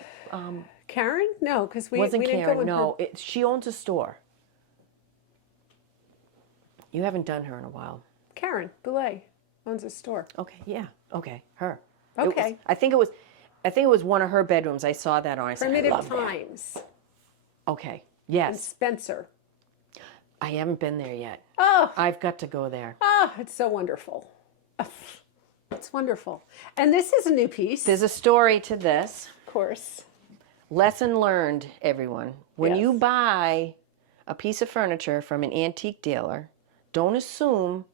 Karen? No, because we wasn't didn't Karen. go with No, her. she owns a store. You haven't done her in a while. Karen Boulay owns a store. Okay, yeah. Okay, her. Okay. I think it was one of her bedrooms. I saw that on. I said, I Primitive love that. Times. Okay. In Yes. Spencer. I haven't been there yet. Oh. I've got to go there. It's so wonderful. It's wonderful. And this is a new piece. There's a story to this. Of course. Lesson learned, everyone. When Yes. you buy a piece of furniture from an antique dealer, don't assume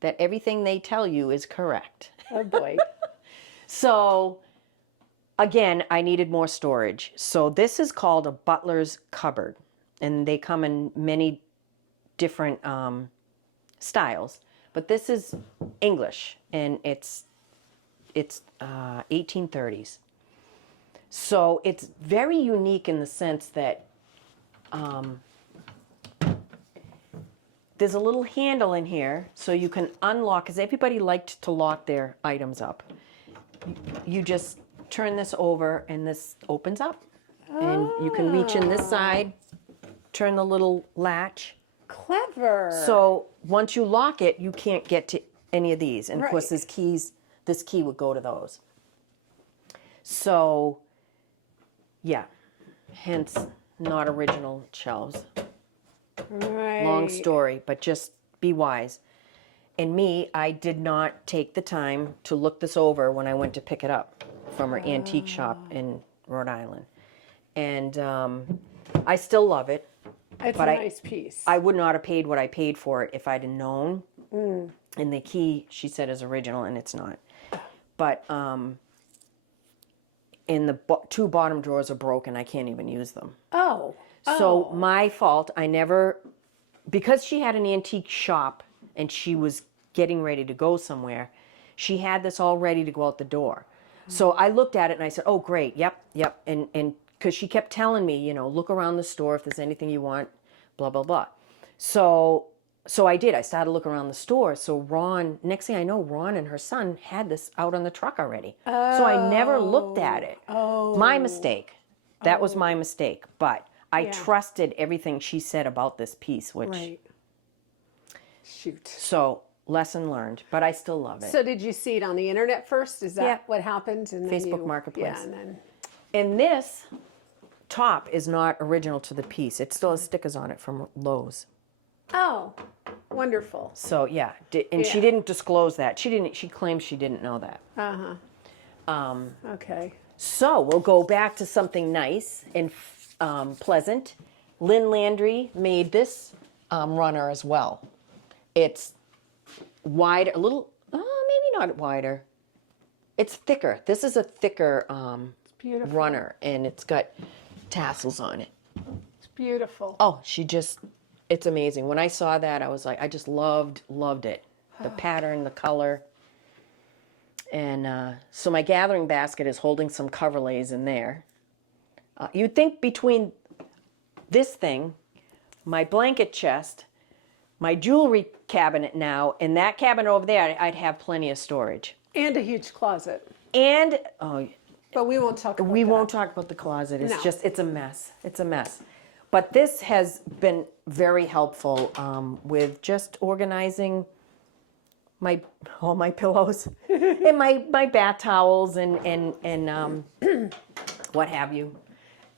that everything they tell you is correct. Oh boy. So, again, I needed more storage. So this is called a butler's cupboard. And they come in many different styles. But this is English, and it's 1830s. So it's very unique in the sense that there's a little handle in here so you can unlock, because everybody liked to lock their items up. You just turn this over and this opens up. And you can reach in this side, turn the little latch. Clever. So once you lock it, you can't get to any of these. And of course, Right. there's keys. This key would go to those. So, yeah, hence not original shelves. Right. Long story, but just be wise. And me, I did not take the time to look this over when I went to pick it up from her antique shop in Rhode Island. And I still love it. It's but a nice piece. I would not have paid what I paid for it if I'd have known. And the key, she said, is original, and it's not. But and the two bottom drawers are broken. I can't even use them. Oh. So my fault. I never, because she had an antique shop and she was getting ready to go somewhere, she had this all ready to go out the door. So I looked at it and I said, oh, great. Yep. And because she kept telling me, you know, look around the store if there's anything you want, blah, blah, blah. So I did. I started looking around the store. So Ron, next thing I know, Ron and her son had this out on the truck already. So I never looked at it. My mistake. That was my mistake. But I trusted everything she said about this piece, which... Right. Shoot. So, lesson learned. But I still love it. So did you see it on the internet first? Is that what happened? And then Facebook Marketplace. Yeah, and then... And this top is not original to the piece. It still has stickers on it from Lowe's. Oh, wonderful. So yeah, and she didn't disclose that. She claims she didn't know that. Okay. So we'll go back to something nice and pleasant. Lynn Landry made this runner as well. It's wide, a little, maybe not wider. It's thicker. This is a thicker runner, and it's got tassels on it. It's beautiful. Oh, it's amazing. When I saw that, I was like, I just loved it. The pattern, the color. And so my gathering basket is holding some coverlays in there. You'd think between this thing, my blanket chest, my jewelry cabinet now, and that cabinet over there, I'd have plenty of storage. And a huge closet. And, but we won't talk about we that. won't talk about the closet. It's No. just, it's a mess. It's a mess. But this has been very helpful with just organizing all my pillows and my bath towels and what have you.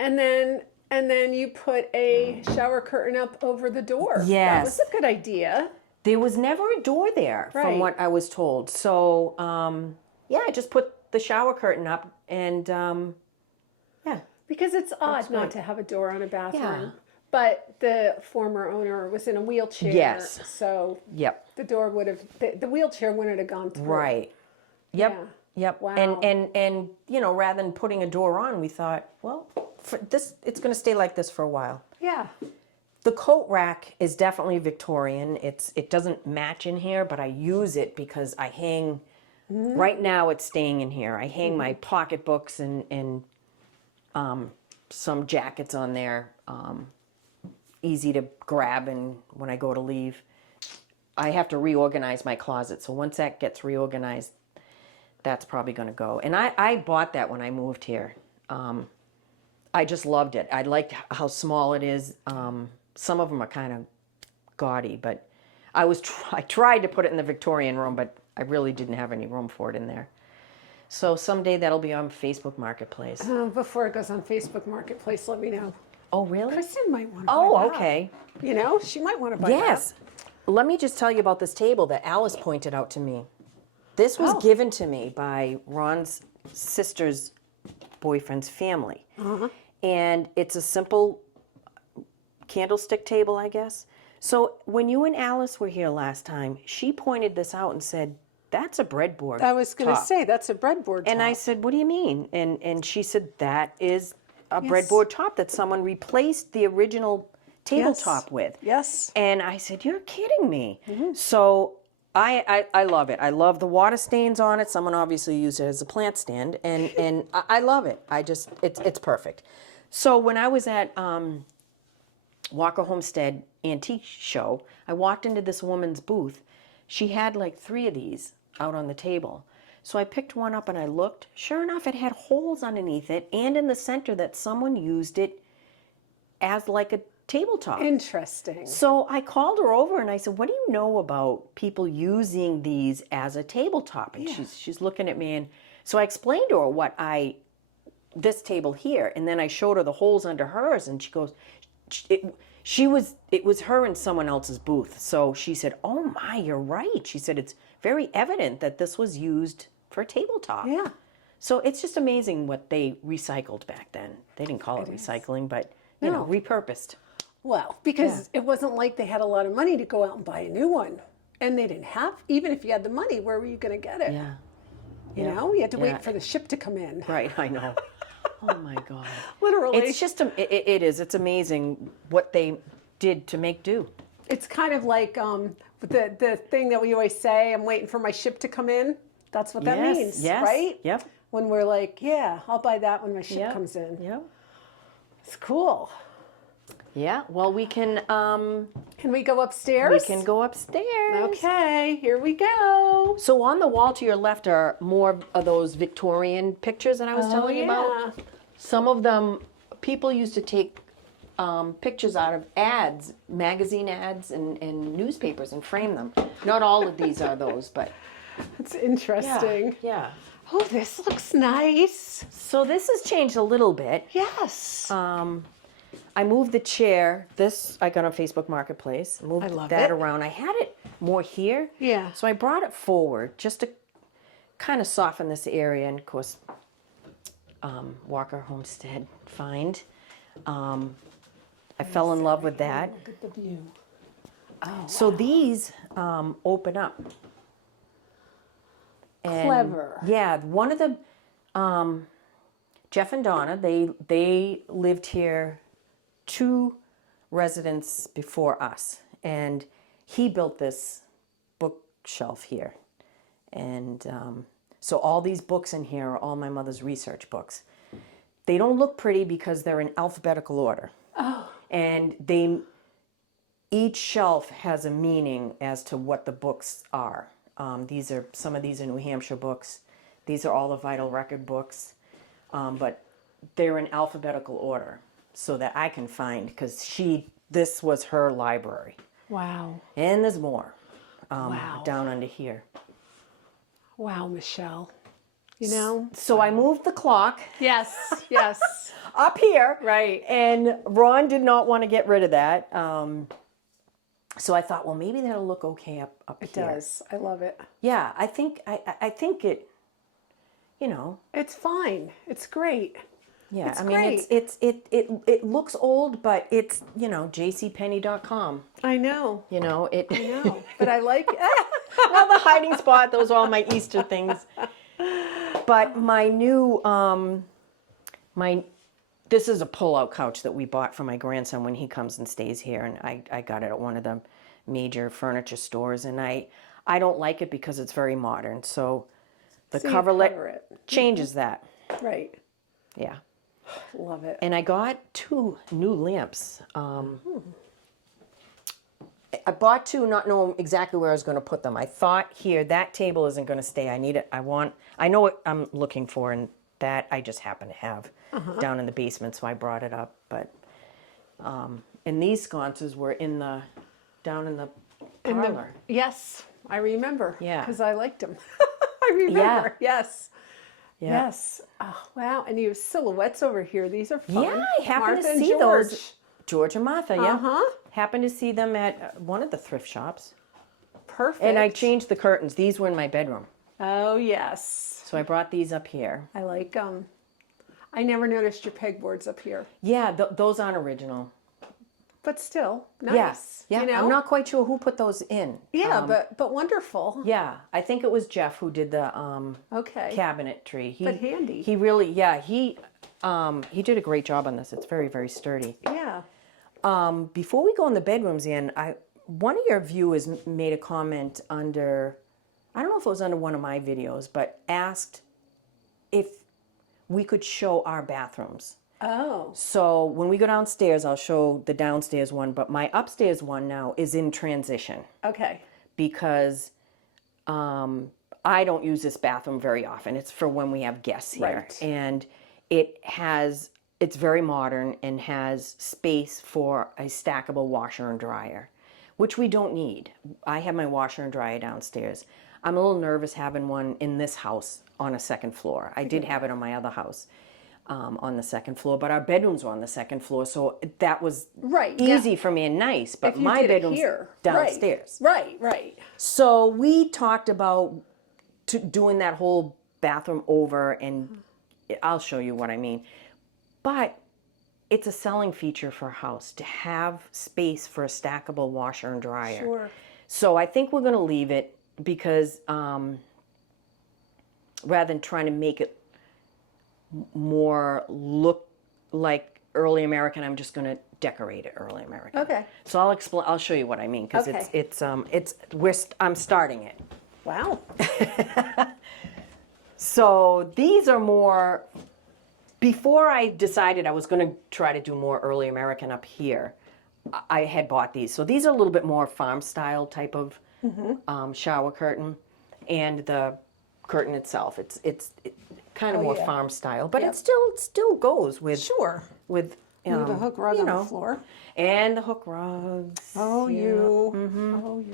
And then you put a shower curtain up over the door. Yes. That was a good idea. There was never a door there, Right. from what I was told. So, I just put the shower curtain up and, Because it's odd not to have a door on a bathroom. Yeah. But the former owner was in a wheelchair. Yes. So Yep. the door would have, the wheelchair wouldn't have gone through. Right. Yep. Yeah. Yep. Wow. And rather than putting a door on, we thought, well, for this, it's going to stay like this for a while. Yeah. The coat rack is definitely Victorian. It doesn't match in here, but I use it because I hang. Right now, it's staying in here. I hang my pocketbooks and some jackets on there. Easy to grab, and when I go to leave, I have to reorganize my closet. So once that gets reorganized, that's probably going to go. And I bought that when I moved here. I just loved it. I liked how small it is. Some of them are kind of gaudy, but I tried to put it in the Victorian room, but I really didn't have any room for it in there. So someday that'll be on Facebook Marketplace. Before it goes on Facebook Marketplace, let me know. Oh, really? Kristen might want to buy that. Okay. You know, she might want to buy that. Yes. Let me just tell you about this table that Alice pointed out to me. This was given to me by Ron's sister's boyfriend's family. And it's a simple candlestick table, I guess. So when you and Alice were here last time, she pointed this out and said, that's a breadboard I was going to top. say, that's a breadboard top. And I said, what do you mean? And she said, that is a breadboard top that someone replaced the original tabletop with. Yes. And I said, you're kidding me. So I love it. I love the water stains on it. Someone obviously used it as a plant stand, and I love it. It's perfect. So when I was at Walker Homestead Antique Show, I walked into this woman's booth. She had like 3 of these out on the table. So I picked one up and I looked. Sure enough, it had holes underneath it and in the center that someone used it as like a tabletop. Interesting. So I called her over and I said, what do you know about people using these as a tabletop? And she's looking at me, and so I explained to her this table here, and then I showed her the holes under hers, and she goes, it was her in someone else's booth. So she said, oh my, you're right. She said, it's very evident that this was used for a tabletop. Yeah. So it's just amazing what they recycled back then. They didn't call it recycling, but you know, repurposed. Well, because it wasn't like they had a lot of money to go out and buy a new one. And they didn't have, even if you had the money, where were you going to get it? Yeah. You know, you had to wait for the ship to come in. Right, I know. Oh my God. Literally. It's just, it is. It's amazing what they did to make do. It's kind of like the thing that we always say, I'm waiting for my ship to come in. That's what that means, yes, right? Yep. When we're like, yeah, I'll buy that when my ship Yep. comes in. Yep. It's cool. Yeah. Well, we can we go upstairs? go upstairs. Okay, here we go. So on the wall to your left are more of those Victorian pictures that I was telling you about. Some of them, people used to take pictures out of ads, magazine ads, and newspapers and frame them. Not all of these are those, but It's interesting. yeah. Oh, this looks nice. So this has changed a little bit. Yes. I moved the chair. This I got on Facebook Marketplace. Moved I love that it. around. I had it more here. Yeah. So I brought it forward just to kind of soften this area. And of course, Walker Homestead find. I fell in love with that. Look at the view. Oh, So these open up. And clever. yeah, one of the Jeff and Donna, they lived here 2 residents before us, and he built this bookshelf here, and so all these books in here are all my mother's research books. They don't look pretty because they're in alphabetical order. Oh. And each shelf has a meaning as to what the books are. Some of these are New Hampshire books. These are all the vital record books, but they're in alphabetical order so that I can find, because this was her library. Wow. And there's more Wow. down under here. Wow, Michelle. You know? So I moved the clock Yes, yes. up here. Right. And Ron did not want to get rid of that. So I thought, well, maybe that'll look okay up It here. does. I love it. Yeah, I think it, you know. It's fine. It's great. Yeah, It's I mean, great. it looks old, but it's, you know, jcpenney.com. I know. You know, it. I know. But I like it. Well, the hiding spot, those are all my Easter things. But my new, this is a pull-out couch that we bought for my grandson when he comes and stays here, and I got it at one of the major furniture stores, and I don't like it because it's very modern, so the So you coverlet cover it. changes that. Right. Yeah. Love it. And I got 2 new lamps. I bought 2 not knowing exactly where I was going to put them. I thought here, that table isn't going to stay. I need it. I know what I'm looking for, and that I just happen to have down in the basement, so I brought it up. But and these sconces were down in the parlor. Yes, I remember. Yeah. Because I liked them. I remember. Yes. Yeah. Yes. Oh, wow. And you have silhouettes over here. These are fun. Yeah, I happened Martha to and see George. those. George and Martha, yeah. Uh-huh. Happened to see them at one of the thrift shops. Perfect. And I changed the curtains. These were in my bedroom. Oh, yes. So I brought these up here. I like them. I never noticed your pegboards up here. Yeah, those aren't original. But still, nice. Yes. Yeah. You know? I'm not quite sure who put those in. Yeah, but wonderful. Yeah, I think it was Jeff who did the Okay. cabinetry. But handy. He really, yeah, he did a great job on this. It's very, very sturdy. Yeah. Before we go in the bedrooms, Ann, one of your viewers made a comment under, I don't know if it was under one of my videos, but asked if we could show our bathrooms. Oh. So when we go downstairs, I'll show the downstairs one, but my upstairs one now is in transition Okay. because I don't use this bathroom very often. It's for when we have guests here. Right. And it's very modern and has space for a stackable washer and dryer, which we don't need. I have my washer and dryer downstairs. I'm a little nervous having one in this house on a second floor. I did have it on my other house. On the second floor, but our bedrooms were on the second floor, so that was Right, easy for me and nice. But If you my did it bedroom's here. downstairs. Right. So we talked about doing that whole bathroom over, and I'll show you what I mean. But it's a selling feature for a house to have space for a stackable washer and dryer. Sure. So I think we're going to leave it because rather than trying to make it more look like early American, I'm just going to decorate it early American. Okay. So I'll show you what I mean, because I'm starting it. Wow. So these are more, before I decided I was going to try to do more early American up here, I had bought these. So these are a little bit more farm style type of shower curtain, and the curtain itself, it's kind of more farm style, but it still goes with with Leave a hook rug on the floor. And the hook rugs. Oh, you.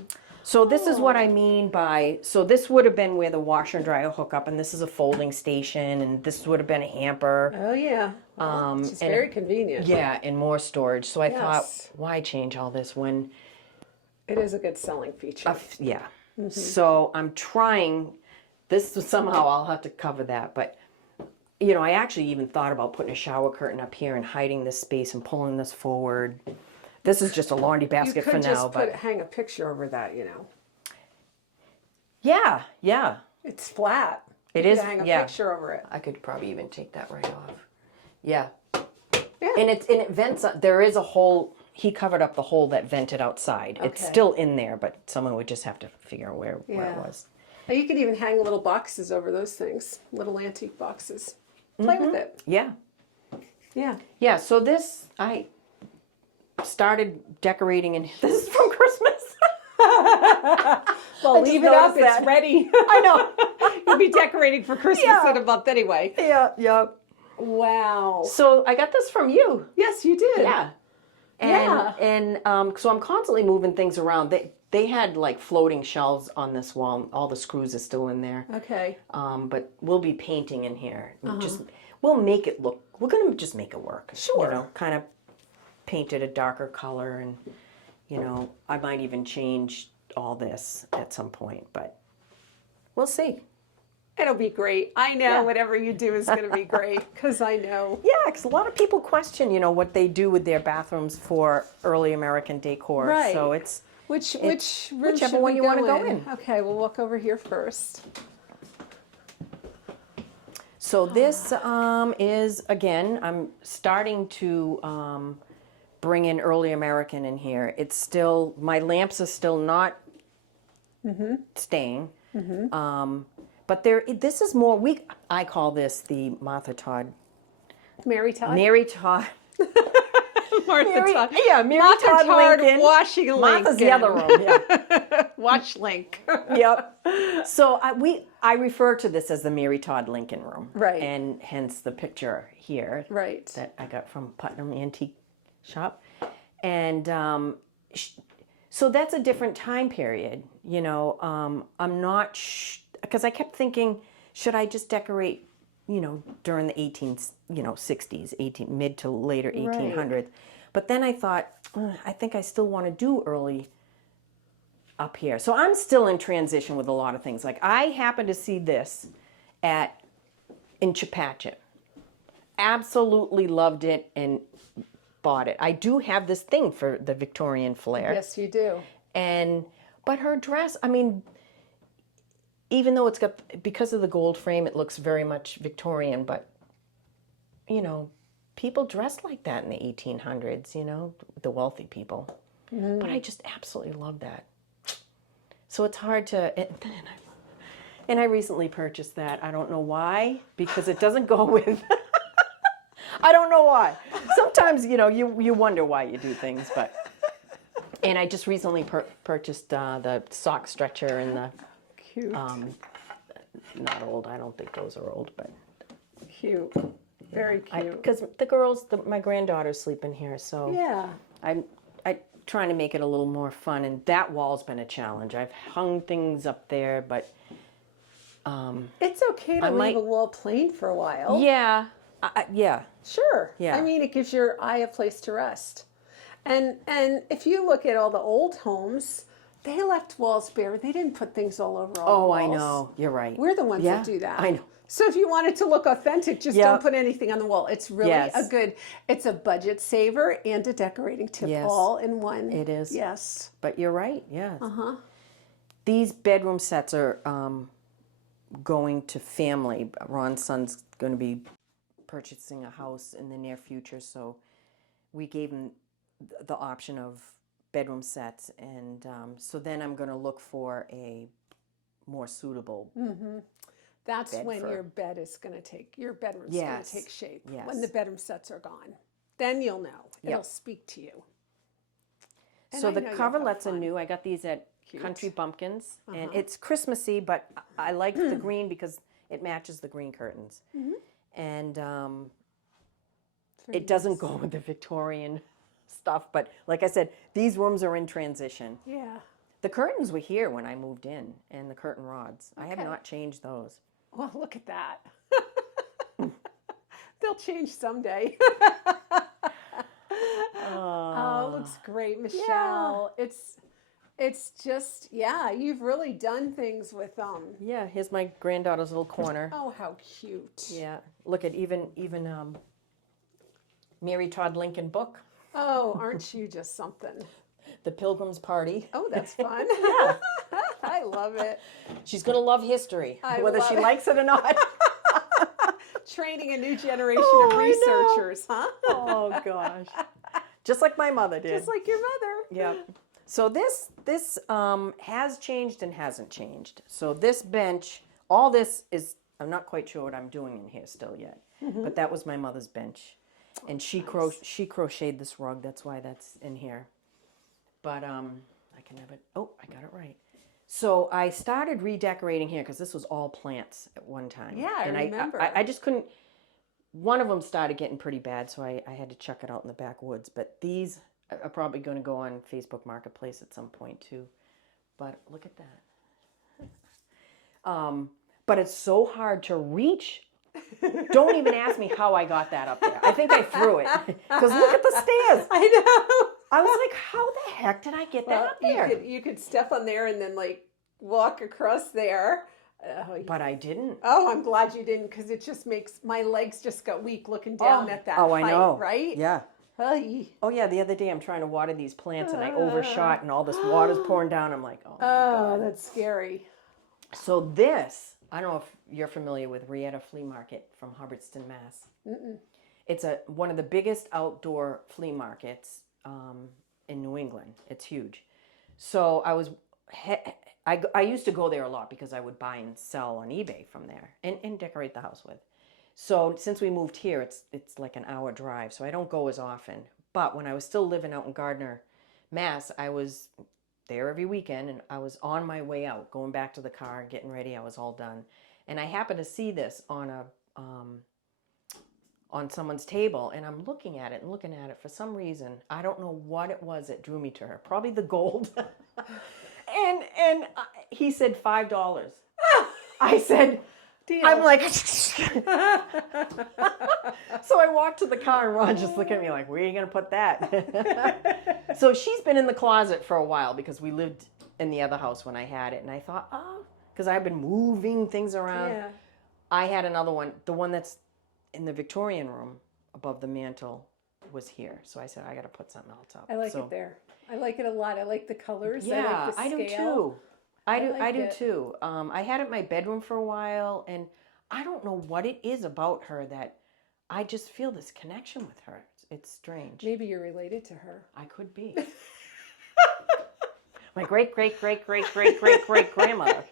So this is what I mean by, so this would have been where the washer and dryer hook up, and this is a folding station, and this would have been a hamper. Oh, yeah. Well, it's very convenient. Yeah, and more storage. So I thought, why change all this when... It is a good selling feature. Yeah. So I'm trying, somehow I'll have to cover that, but I actually even thought about putting a shower curtain up here and hiding this space and pulling this forward. This is just a laundry basket for now, but... You could just hang a picture over that, Yeah, yeah. It's flat. It you is, could hang a picture over it. I could probably even take that right off. Yeah. And it vents, there is a hole, he covered up the hole that vented outside. Okay. It's still in there, but someone would just have to figure out where it was. You could even hang little boxes over those things, little antique boxes. Play with it. Yeah. Yeah. Yeah, so this, I started decorating, and this is from Christmas. Well, leave it up, it's ready. I know. You'll be decorating for Christmas in a month anyway. Yeah. Wow. So I got this from you. Yes, you did. Yeah. And so I'm constantly moving things around. They had like floating shelves on this wall. All the screws are still in there. Okay. But we'll be painting in here. We'll make it look, we're going to just make it work. Sure. Kind of paint it a darker color, and, I might even change all this at some point, but we'll see. It'll be great. I know whatever you do is going to be great, because I know. Yeah, because a lot of people question, what they do with their bathrooms for early American decor. Right. So it's... Whichever one you want to go in. Okay, we'll walk over here first. So this is, again, I'm starting to bring in early American in here. It's still, my lamps are still not staying. But this is more, I call this the Martha Todd. Mary Todd? Mary Todd. Martha Todd. Yeah, Mary Todd Lincoln. Washing Lincoln. Martha's the other room, yeah. Watch link. Yep. So I refer to this as the Mary Todd Lincoln room. Right. And hence the picture here. Right. That I got from Putnam Antique Shop. And so that's a different time period. I'm not, because I kept thinking, should I just decorate, during the 60s, mid to later 1800s. Right. But then I thought, I think I still want to do early up here. So I'm still in transition with a lot of things. Like I happened to see this in Chepachet. Absolutely loved it and bought it. I do have this thing for the Victorian flair. Yes, you do. But her dress, even though it's got, because of the gold frame, it looks very much Victorian, but, people dressed like that in the 1800s, the wealthy people. But I just absolutely love that. So it's hard to, and I recently purchased that. I don't know why, because it doesn't go with, I don't know why. Sometimes, you wonder why you do things, but, and I just recently purchased the sock stretcher and the, cute. Not old. I don't think those are old, but cute. Very cute. Because the girls, my granddaughters sleep in here, so yeah. I'm trying to make it a little more fun, and that wall's been a challenge. I've hung things up there, but it's okay to leave a wall plain for a while. Yeah, yeah. Sure. Yeah. It gives your eye a place to rest. And if you look at all the old homes, they left walls bare. They didn't put things all over all the walls. I know. You're right. We're the ones that do that. I know. So if you want it to look authentic, just don't put anything on the wall. It's really it's a budget saver and a decorating tip all in one. It is. Yes. But you're right. Yeah. These bedroom sets are going to family. Ron's son's going to be purchasing a house in the near future, so we gave him the option of bedroom sets, and so then I'm going to look for a more suitable. That's bed when for- your bedroom's going to take shape. Yes. When the bedroom sets are gone, then you'll know. It'll Yep. speak to you. And So I the know you'll coverlets have are fun. new. I got these at Cute. Country Bumpkins, and it's Christmassy, but I like the green because it matches the green curtains, and it doesn't go with the Victorian stuff. But like I said, these rooms are in transition. Yeah. The curtains were here when I moved in, and the curtain rods. I have Okay. not changed those. Well, look at that. They'll change someday. Oh, it looks great, Michelle. It's just, yeah, you've really done things with them. Yeah, here's my granddaughter's little corner. Oh, how cute. Yeah, look at even Mary Todd Lincoln book, Oh, aren't you just something? The Pilgrim's Party. Oh, that's fun. Yeah. I love it. She's gonna love history, I whether love she it. likes it or not. Training a new generation Oh, of I know. researchers, huh? Oh gosh, just like my mother did. Just like your mother. Yeah. So this has changed and hasn't changed. So this bench, all this is, I'm not quite sure what I'm doing in here still yet, but that was my mother's bench, and she crocheted this rug. That's why that's in here. But I can have it. Oh, I got it right. So I started redecorating here because this was all plants at one time. Yeah, I and remember. I just couldn't. One of them started getting pretty bad, so I had to chuck it out in the backwoods. But these are probably going to go on Facebook Marketplace at some point too. But look at that. But it's so hard to reach. Don't even ask me how I got that up there. I think I threw it. Because look at the stairs. I know. I was like, how the heck did I get that up there? You could step on there and then like walk across there. But I didn't. Oh, I'm glad you didn't, because it just makes my legs just got weak looking down at that height, I know. right? Yeah. Ay. Oh, yeah, the other day I'm trying to water these plants and I overshot and all this water's pouring down. I'm like, oh, my God. Oh, that's scary. So this, I don't know if you're familiar with Rieta Flea Market from Hubbardston, Mass. It's one of the biggest outdoor flea markets in New England. It's huge. So I used to go there a lot because I would buy and sell on eBay from there and decorate the house with. So since we moved here, it's like an hour drive, so I don't go as often. But when I was still living out in Gardner, Mass, I was there every weekend, and I was on my way out, going back to the car, getting ready. I was all done, and I happened to see this on someone's table, and I'm looking at it and looking at it. For some reason, I don't know what it was that drew me to her. Probably the gold. and he said $5. I said, Deal. I'm like, so I walked to the car, and Ron just looked at me like, where are you going to put that? So she's been in the closet for a while because we lived in the other house when I had it. And I thought, because I've been moving things around. Yeah. I had another one. The one that's in the Victorian room above the mantle was here. So I said, I got to put something else up. I like it there. I like it a lot. I like the colors. Yeah, I like the do scale. too. I like do it. too. I had it in my bedroom for a while, and I don't know what it is about her that I just feel this connection with her. It's strange. Maybe you're related to her. I could be. My great great great great great great great grandmother.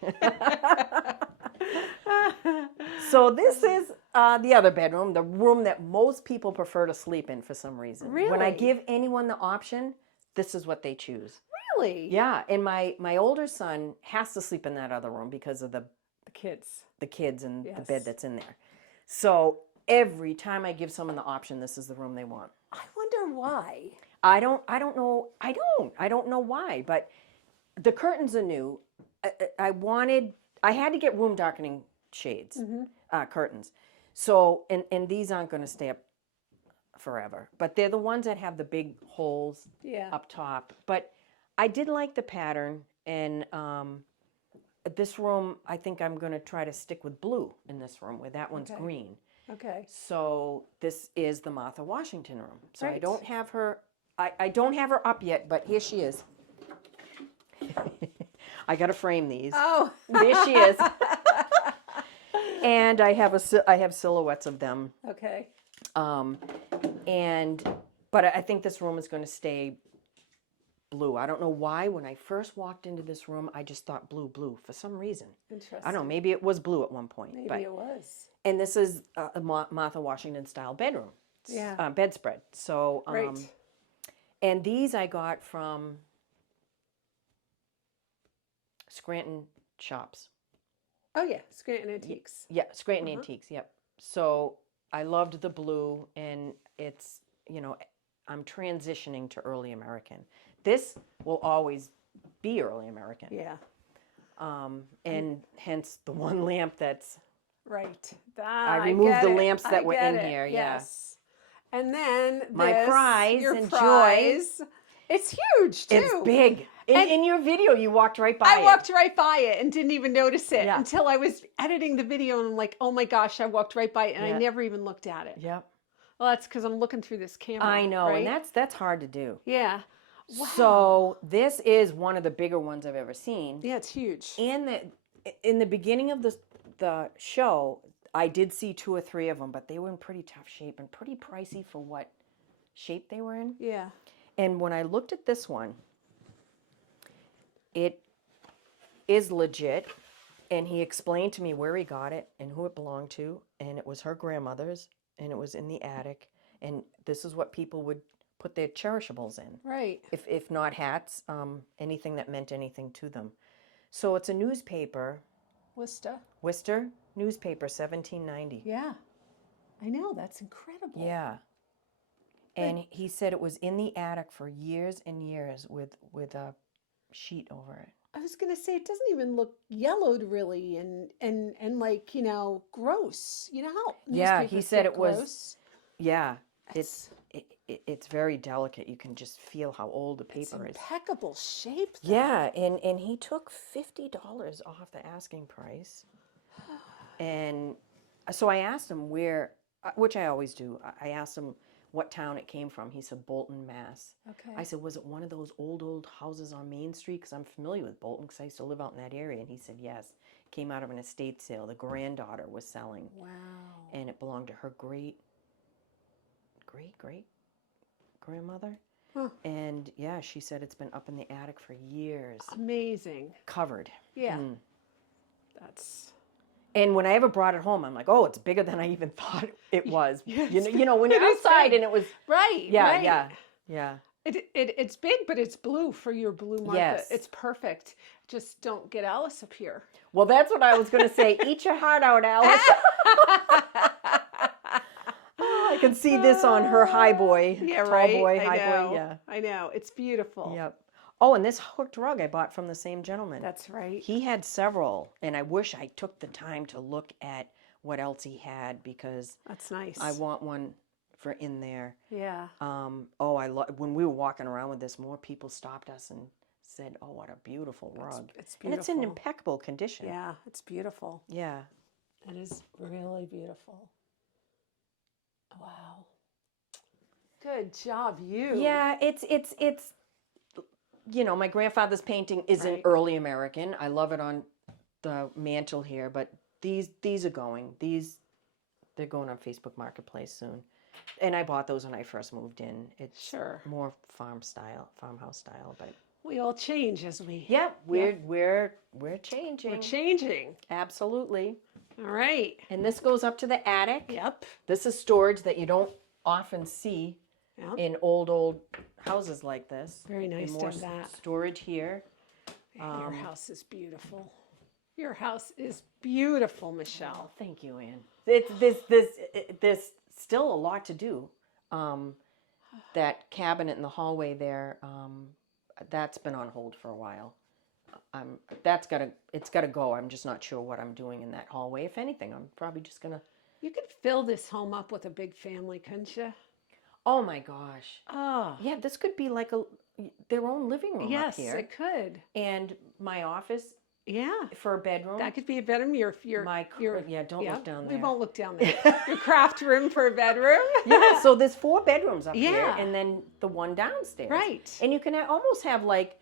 So this is the other bedroom, the room that most people prefer to sleep in for some reason. Really? When I give anyone the option, this is what they choose. Really? Yeah, and my older son has to sleep in that other room because of the kids. kids and the Yes. bed that's in there. So every time I give someone the option, this is the room they want. I wonder why. I don't know why, but the curtains are new. I had to get room darkening shades, curtains. So, and these aren't going to stay up forever, but they're the ones that have the big holes up top. But I did like the pattern, and this room, I think I'm going to try to stick with blue in this room, where that one's green. Okay. So this is the Martha Washington room. So I Right. don't have her. I don't have her up yet, but here she is. I got to frame these. Oh. There she is. And I have silhouettes of them. Okay. But I think this room is going to stay blue. I don't know why. When I first walked into this room, I just thought blue, blue for some reason. Interesting. I don't know. Maybe it was blue at one point. Maybe it was. And this is a Martha Washington style bedroom. Yeah. Bedspread. So, Right. and these I got from Scranton Shops. Oh yeah, Scranton Antiques. Yeah, Scranton Antiques. Yep. So I loved the blue, and it's, you know, I'm transitioning to early American. This will always be early American. Yeah. And hence the one lamp that's Right. I removed the lamps that were in here. Yes. And then My this, prize your and prize. It's huge too. It's big. In your video, you walked right by it. I walked right by it and didn't even notice it Yeah. until I was editing the video, and I'm like, oh my gosh, I walked right by it, and I Yeah. never even looked at it. Yep. Well, that's because I'm looking through this camera. I know, right? and that's hard to do. Yeah. Wow. So this is one of the bigger ones I've ever seen. Yeah, it's huge. And in the beginning of the show, I did see 2 or 3 of them, but they were in pretty tough shape and pretty pricey for what shape they were in. Yeah. And when I looked at this one, it is legit. And he explained to me where he got it and who it belonged to. And it was her grandmother's, and it was in the attic. And this is what people would put their cherishables in. Right. If not hats, anything that meant anything to them. So it's a newspaper, Worcester newspaper, 1790. Yeah. I know. That's incredible. Yeah. And he said it was in the attic for years and years with a sheet over it. I was gonna say it doesn't even look yellowed really, and like, you know, gross. You know how Yeah, he newspapers said get it was. gross? Yeah, it's very delicate. You can just feel how old the It's paper is. impeccable shape. Yeah, and he took $50 off the asking price. And so I asked him where, which I always do. I asked him what town it came from. He said Bolton, Mass. Okay. I said, was it one of those old houses on Main Street? Because I'm familiar with Bolton because I used to live out in that area. And he said, yes. Came out of an estate sale. The granddaughter was selling. Wow. And it belonged to her great grandmother. Huh. And yeah, she said it's been up in the attic for years. Amazing. Covered. Yeah. Mm. That's. And when I ever brought it home, I'm like, oh, it's bigger than I even thought it was. Yes. You know, when you're It is outside big. and it was. Right. Yeah, right. yeah. It's big, but it's blue for your blue Martha. Yes. It's perfect. Just don't get Alice up here. Well, that's what I was going to say. Eat your heart out, Alice. I can see this on her high boy. Yeah, tall right. boy, I high know. boy. Yeah. I know. It's beautiful. Yep. Oh, and this hooked rug I bought from the same gentleman. That's right. He had several, and I wish I took the time to look at what else he had because That's nice. I want one for in there. Yeah. When we were walking around with this, more people stopped us and said, "Oh, what a beautiful rug!" It's And it's in beautiful. impeccable condition. Yeah, it's beautiful. Yeah. It is really beautiful. Wow. Good job, you. Yeah, it's you know, my grandfather's painting isn't Right. early American. I love it on the mantle here, but these are going. They're going on Facebook Marketplace soon. And I bought those when I first moved in. It's Sure. more farmhouse style, but We all change as we. yeah, we're changing. We're changing. Absolutely. All right. And this goes up to the attic. Yep. This is storage that you don't often see Yep. in old houses like this. Very nice And to more have that. storage here. Your house is beautiful. Your house is beautiful, Michelle. Thank you, Ann. There's still a lot to do. That cabinet in the hallway there, that's been on hold for a while. It's gotta go. I'm just not sure what I'm doing in that hallway. If anything, I'm probably just gonna. You could fill this home up with a big family, couldn't you? Oh my gosh. Oh. Yeah, this could be like their own living room Yes, up here, it could. and my office Yeah. for a bedroom. That could be a bedroom. Your Don't look down there. We won't look down there. Your craft room for a bedroom. Yeah, so there's 4 bedrooms up here, Yeah. and then the one downstairs. Right. And you can almost have like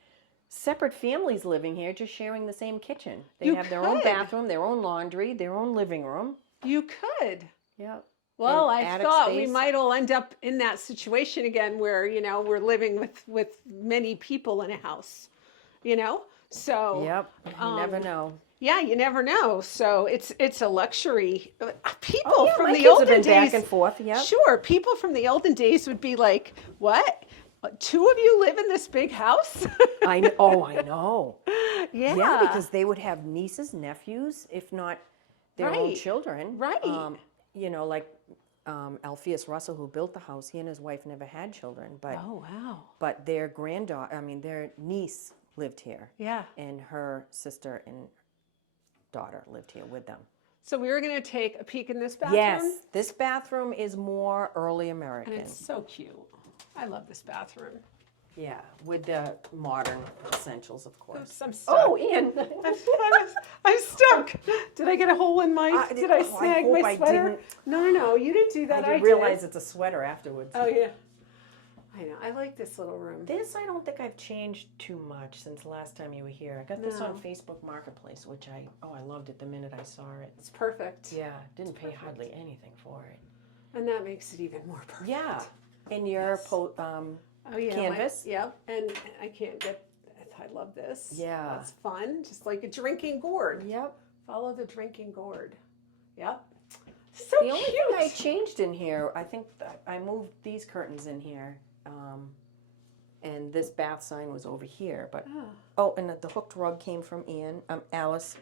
separate families living here, just sharing the same kitchen. They You have their own could. bathroom, their own laundry, their own living room. You could. Yeah. Well, I attic thought we space. might all end up in that situation again where, we're living with many people in a house, So, Yep, you never know. yeah, you never know. So it's a luxury. People Oh, yeah, from my the kids have olden been days, back and forth, yep. Sure, people from the olden days would be like, "What? Two of you live in this big house?" I know. Yeah. Yeah, because they would have nieces, nephews, if not their own Right, children. right. Like Alpheus Russell, who built the house, he and his wife never had children, Oh, wow. but their their niece lived here. Yeah. And her sister and daughter lived here with them. So we were going to take a peek in this bathroom. Yes, this bathroom is more early American. And it's so cute. I love this bathroom. Yeah, with the modern essentials, of course. Oops, I'm stuck. Oh, Ian. I'm stuck. Did I get a hole in my? Did I snag hope my I sweater? didn't. No, you didn't do that. I didn't realize it's a sweater afterwards. Oh yeah. I know. I like this little room. This, I don't think I've changed too much since the last time you were here. I got this on Facebook Marketplace, which I loved it the minute I saw it. It's perfect. Yeah, didn't pay hardly anything for it. And that makes it even more perfect. Yeah, and your canvas. Yep. And I can't get. I love this. Yeah. That's fun. Just like a drinking gourd. Yep. Follow the drinking gourd. Yep. So The only cute. thing I changed in here, I think I moved these curtains in here, and this bath sign was over here. But and the hooked rug came from Alice,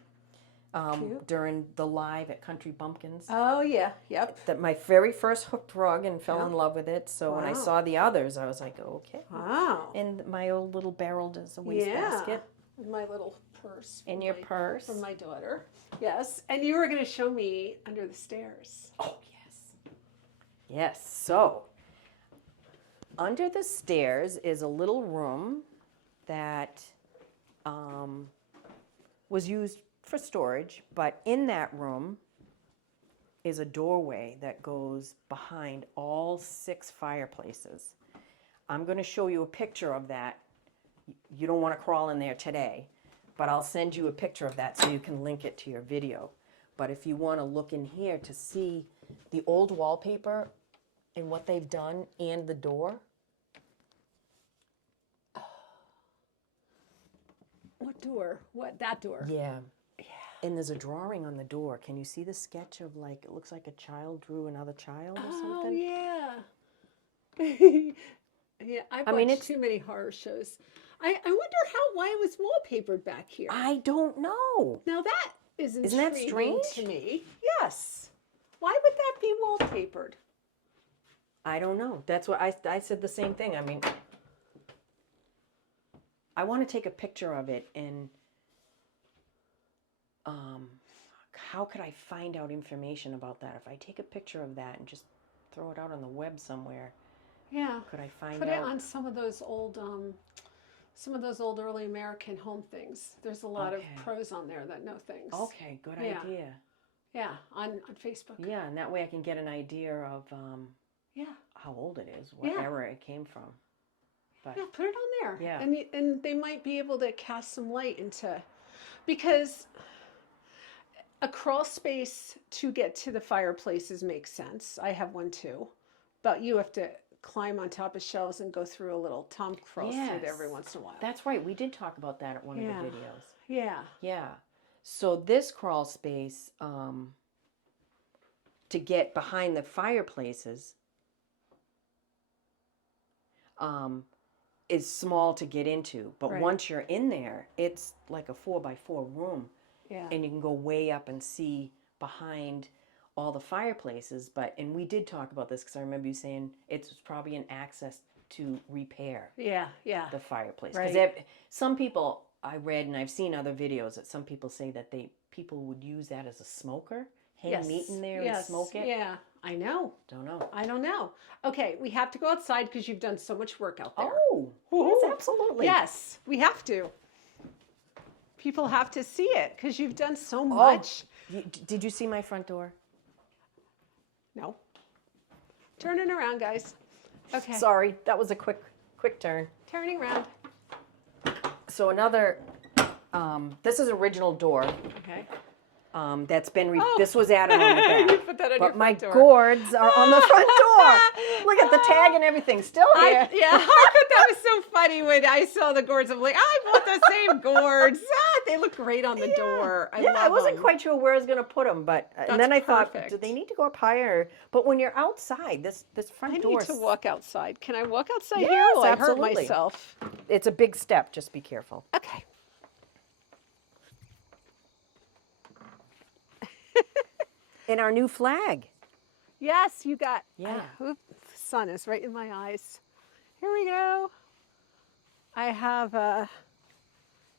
during the live at Country Bumpkins. Oh yeah. Yep. That my very first hooked rug, and fell in love with it. So when I Wow. saw the others, I was like, okay. Wow. And my old little barrel as a wastebasket. And my little purse. And your purse. From my daughter. Yes. And you were going to show me under the stairs. Oh, yes. Yes. So, under the stairs is a little room that was used for storage, but in that room is a doorway that goes behind all 6 fireplaces. I'm going to show you a picture of that. You don't want to crawl in there today, but I'll send you a picture of that so you can link it to your video. But if you want to look in here to see the old wallpaper and what they've done and the door. What door? What? That door? Yeah. And there's a drawing on the door. Can you see the sketch of, like, it looks like a child drew another child or something? Oh, yeah. Yeah, I've I mean, watched it's too many horror shows. I wonder why it was wallpapered back here. I don't know. Now that is Isn't that intriguing strange? to me. Yes. Why would that be wallpapered? I don't know. That's what I said the same thing. I mean, I want to take a picture of it, and how could I find out information about that? If I take a picture of that and just throw it out on the web somewhere, Yeah. could I find Put out? it on some of those old early American home things. There's a lot of Okay. pros on there that know things. Okay, good Yeah. idea. Yeah, on Facebook. Yeah, and that way I can get an idea of Yeah. how old it is, what Yeah. era it came from. But Yeah, put it on there. Yeah. And they might be able to cast some light into, because a crawl space to get to the fireplaces makes sense. I have one too, but you have to climb on top of shelves and go through a little Tom crawl through there every Yes. once in a while. That's right. We did talk about that at one Yeah. of the videos. Yeah. Yeah. So this crawl space, to get behind the fireplaces, is small to get into. But Right. once you're in there, it's like a 4x4 room. Yeah. And you can go way up and see behind all the fireplaces. And we did talk about this because I remember you saying it's probably an access to repair Yeah. Yeah. the fireplace. Right. Because some people, I read and I've seen other videos that some people say that people would use that as a smoker, hang meat in there and smoke it. Yeah. I know. Don't know. I don't know. Okay, we have to go outside because you've done so much work out there. Oh, yes, absolutely. Yes, we have to. People have to see it because you've done so much. Did you see my front door? No. Turning around, guys. Okay. Sorry, that was a quick turn. Turning around. So another, this is original door. Okay. That's been, this was added on the back. You put that on but your my front door. gourds are on the front door. Look at the tag and everything, still here. I thought that was so funny when I saw the gourds. I'm like, I bought the same gourds. They look great on the door. I wasn't quite sure where I was going to put them, but and then I thought, do they need to go up higher? But when you're outside, this front door. I need to walk outside. Can I walk outside here? Yes, Will I hurt absolutely. myself? It's a big step. Just be careful. Okay. And our new flag. Yes, you got. Yeah. The sun is right in my eyes. Here we go. I have a.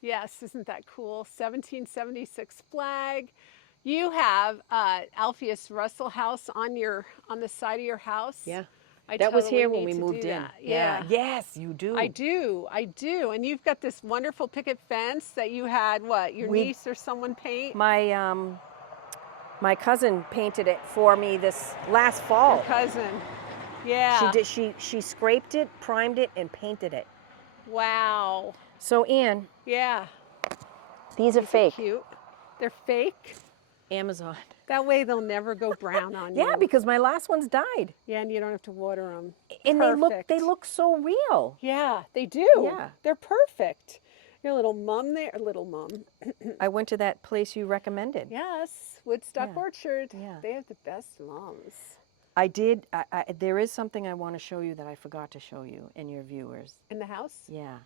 Yes, isn't that cool? 1776 flag. You have Alpheus Russell House on the side of your house. Yeah. I That was totally here when need we to moved do in. that. Yeah. Yes, you do. I do. And you've got this wonderful picket fence that you had, your niece or someone paint? My cousin painted it for me this last fall. Your cousin. Yeah. She did. She scraped it, primed it, and painted it. Wow. So, Ann. Yeah. These are fake. Cute. They're fake? Amazon. That way they'll never go brown on you. Yeah, because my last ones died. Yeah, and you don't have to water them. And Perfect. they look so real. Yeah, they do. Yeah. They're perfect. Your little mum there, little mum. I went to that place you recommended. Yes, Woodstock Yeah. Orchard. Yeah. They have the best mums. I did. There is something I want to show you that I forgot to show you and your viewers. In the house? Yeah.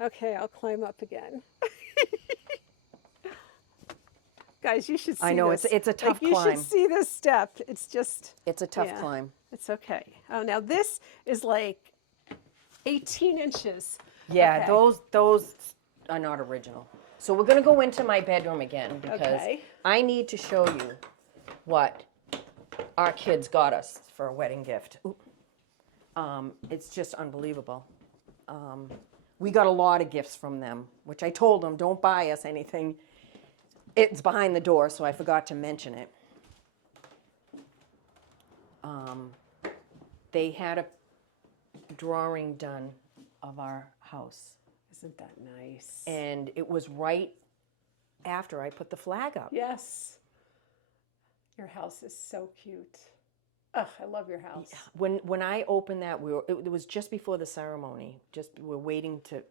Okay, I'll climb up again. Guys, you should see I know, this. it's a tough You climb. should see this step. It's just... It's a tough climb. It's okay. Oh, now this is like 18 inches. Yeah, Okay. those are not original. So we're going to go into my bedroom again because Okay. I need to show you what our kids got us for a wedding gift. It's just unbelievable. We got a lot of gifts from them, which I told them, don't buy us anything. It's behind the door, so I forgot to mention it. They had a drawing done of our house. Isn't that nice? And it was right after I put the flag up. Yes. Your house is so cute. Ugh, I love your house. When I opened that, it was just before the ceremony. We're waiting to,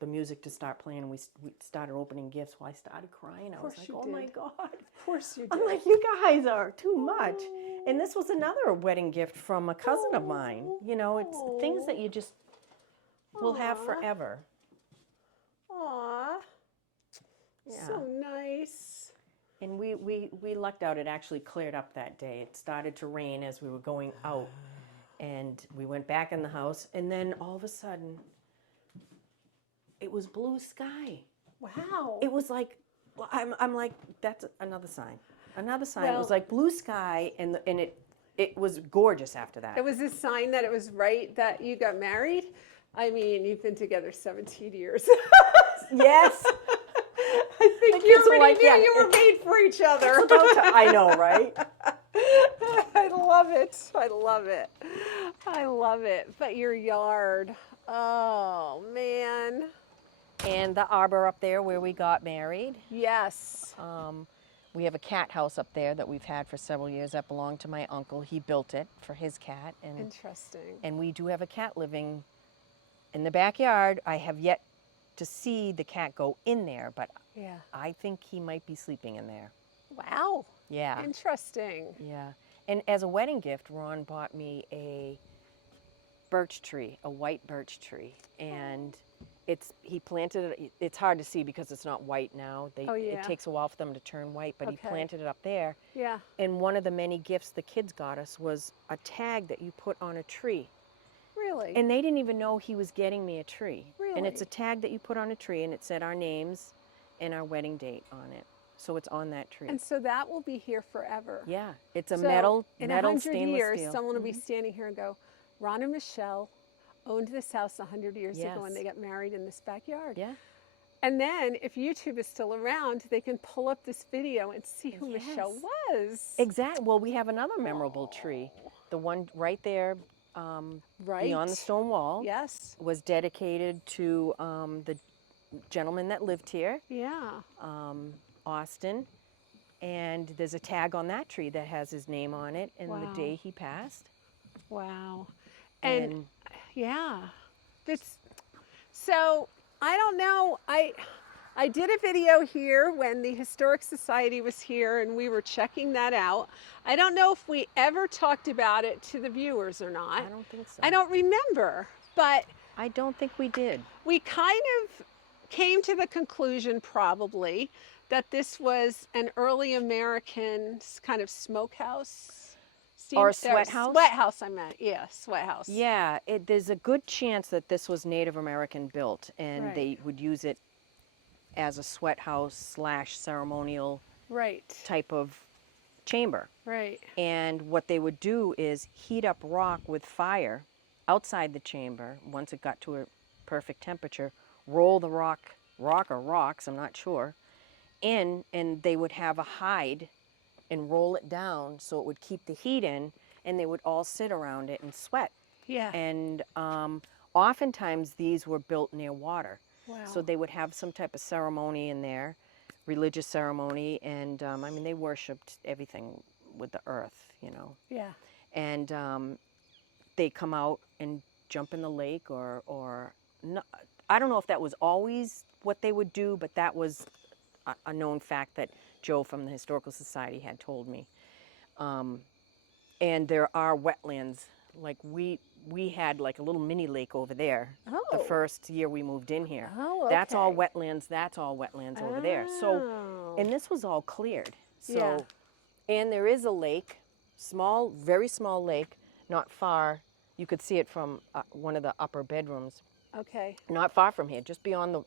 the music to start playing. And we started opening gifts. Well, I started crying. I was like, oh my God. Of course you did. I'm like, you guys are too much. And this was another wedding gift from a cousin of mine. It's things that you just will have forever. Aw. Yeah. So nice. And we lucked out. It actually cleared up that day. It started to rain as we were going out. And we went back in the house. And then all of a sudden, it was blue sky. Wow. It was like, I'm like, that's another sign. Another sign. Well, it was like blue sky, and it was gorgeous after that. It was a sign that it was right that you got married. I mean, you've been together 17 years. Yes. I think The you kids were already like, knew yeah, you were made for each other. I know, right? I love it. I love it. I love it. But your yard. Oh, man. And the arbor up there where we got married. Yes. We have a cat house up there that we've had for several years that belonged to my uncle. He built it for his cat. Interesting. And we do have a cat living in the backyard. I have yet to see the cat go in there, but Yeah. I think he might be sleeping in there. Wow. Yeah. Interesting. Yeah. And as a wedding gift, Ron bought me a birch tree, a white birch tree. And he planted it, it's hard to see because it's not white now. Oh, yeah. It takes a while for them to turn white, but he Okay. planted it up there. Yeah. And one of the many gifts the kids got us was a tag that you put on a tree. Really? And they didn't even know he was getting me a tree. And it's Really? a tag that you put on a tree, and it said our names and our wedding date on it. So it's on that tree. And so that will be here forever. Yeah, it's a So metal in stainless 100 years, steel. someone will be standing here and go, Ron and Michelle owned this house 100 years ago when Yes. they got married in this backyard. Yeah. And then if YouTube is still around, they can pull up this video and see who Michelle Yes. was. Exactly. Well, we have another memorable tree. The one right there Right. beyond the stone wall Yes. was dedicated to the gentleman that lived here, Yeah. Austin. And there's a tag on that tree that has his name on it and the Wow. day he passed. Wow. And And yeah, it's so I don't know. I did a video here when the Historic Society was here and we were checking that out. I don't know if we ever talked about it to the viewers or not. I don't think so. I don't remember, but I don't think we did. we kind of came to the conclusion probably that this was an early American kind of smokehouse. Or a sweat house? Sweat house, I meant. Yeah, sweat house. Yeah, there's a good chance that this was Native American built, and Right. they would use it as a sweat house / ceremonial Right. type of chamber. Right. And what they would do is heat up rock with fire outside the chamber once it got to a perfect temperature, roll the rock or rocks, I'm not sure, in, and they would have a hide and roll it down so it would keep the heat in, and they would all sit around it and sweat. Yeah. And oftentimes these were built near water. Wow. So they would have some type of ceremony in there, religious ceremony, and I mean, they worshipped everything with the earth, you know. Yeah. And they come out and jump in the lake or no, I don't know if that was always what they would do, but that was a known fact that Joe from the Historical Society had told me. And there are wetlands, like we had like a little mini lake over there the Oh. first year we moved in here. Oh, That's all okay. wetlands, that's all wetlands over there. So, Oh. and this was all cleared. So, Yeah. and there is a lake, small, very small lake, not far. You could see it from one of the upper bedrooms, Okay. not far from here, just beyond the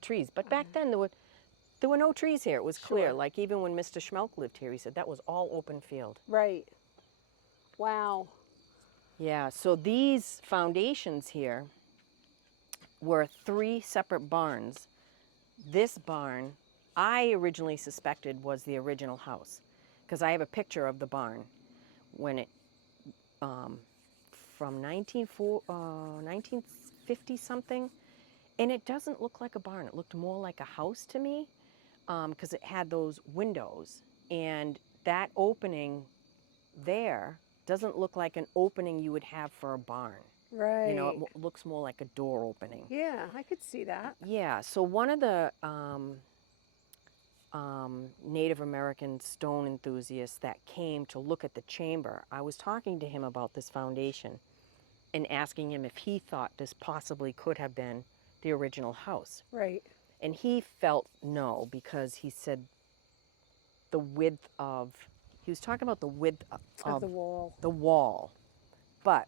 trees. But back then there were no trees here. It was clear. Sure. Like even when Mr. Schmelk lived here, he said that was all open field. Right. Wow. Yeah, so these foundations here were 3 separate barns. This barn, I originally suspected was the original house, because I have a picture of the barn when it, from 1950 something, and it doesn't look like a barn. It looked more like a house to me, because it had those windows, and that opening there doesn't look like an opening you would have for a barn. Right. You know, it looks more like a door opening. Yeah, I could see that. Yeah, so one of the Native American stone enthusiasts that came to look at the chamber, I was talking to him about this foundation and asking him if he thought this possibly could have been the original house. Right. And he felt no, because he said the width of, he was talking about the width Of the wall. the wall, but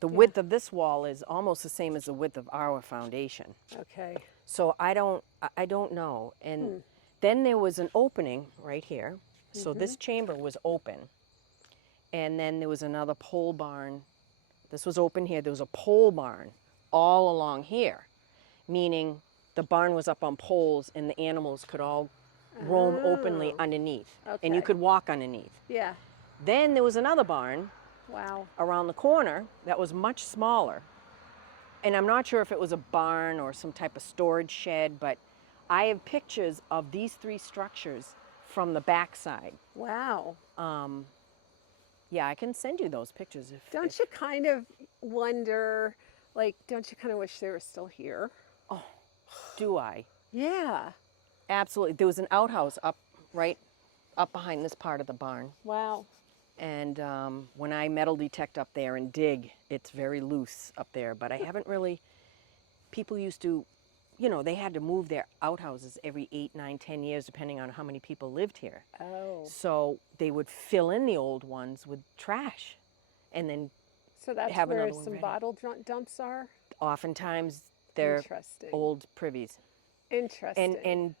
the width of this wall is almost the same as the width of our foundation. Okay. So I don't know. And then there was an opening right here. So this chamber was open. And then there was another pole barn. This was open here. There was a pole barn all along here, meaning the barn was up on poles and the animals could all roam openly underneath. And you Okay. could walk underneath. Yeah. Then there was another barn Wow. around the corner that was much smaller. And I'm not sure if it was a barn or some type of storage shed, but I have pictures of these 3 structures from the backside. Wow. Yeah, I can send you those pictures. Don't you kind of wonder, like, don't you kind of wish they were still here? Do I? Yeah. Absolutely. There was an outhouse up behind this part of the barn. Wow. And when I metal detect up there and dig, it's very loose up there. But I haven't really, people used to, you know, they had to move their outhouses every 8, 9, 10 years, depending on how many people lived here. Oh. So they would fill in the old ones with trash. And then So that's have where another one some ready. bottle dumps are? oftentimes they're Interesting. old privies. Interesting. And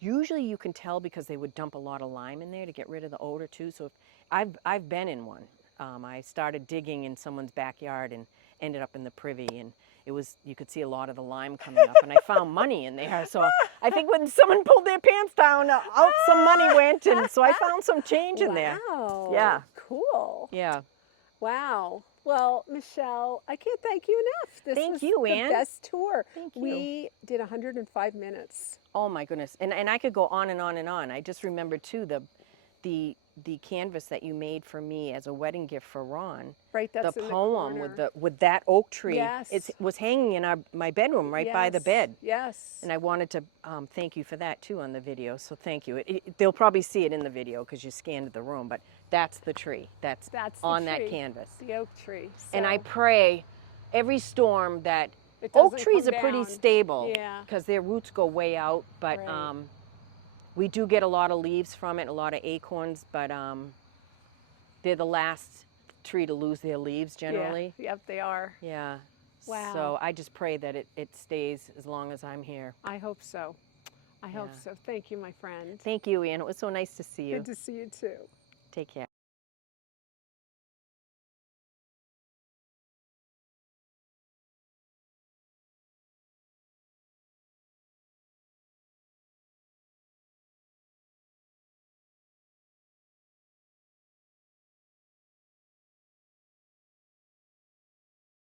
usually you can tell because they would dump a lot of lime in there to get rid of the odor too. So if, I've been in one. I started digging in someone's backyard and ended up in the privy, and it was, you could see a lot of the lime coming up, and I found money in there. So I think when someone pulled their pants down, out some money went, and so I found some change in there. Wow. Yeah. Cool. Yeah. Wow. Well, Michelle, I can't thank you enough. This Thank was you, the Ann. best tour. Thank you. We did 105 minutes. Oh my goodness. And I could go on and on and on. I just remember too the canvas that you made for me as a wedding gift for Ron. Right, that's the in the poem corner. with that oak tree. Yes. It was hanging in my bedroom right by the Yes, bed. Yes. And I wanted to thank you for that too on the video. So thank you. They'll probably see it in the video because you scanned the room, but that's the tree. That's the on tree, that canvas. the oak tree. And I So pray every storm that it oak doesn't trees come are pretty down. stable Yeah. because their roots go way out, but Right. we do get a lot of leaves from it, a lot of acorns, but they're the last tree to lose their leaves generally. Yeah. Yep, they are. Yeah. Wow. So I just pray that it stays as long as I'm here. I hope so. I hope Yeah. so. Thank you, my friend. Thank you, Ian. It was so nice to see you. Good to see you too. Take care.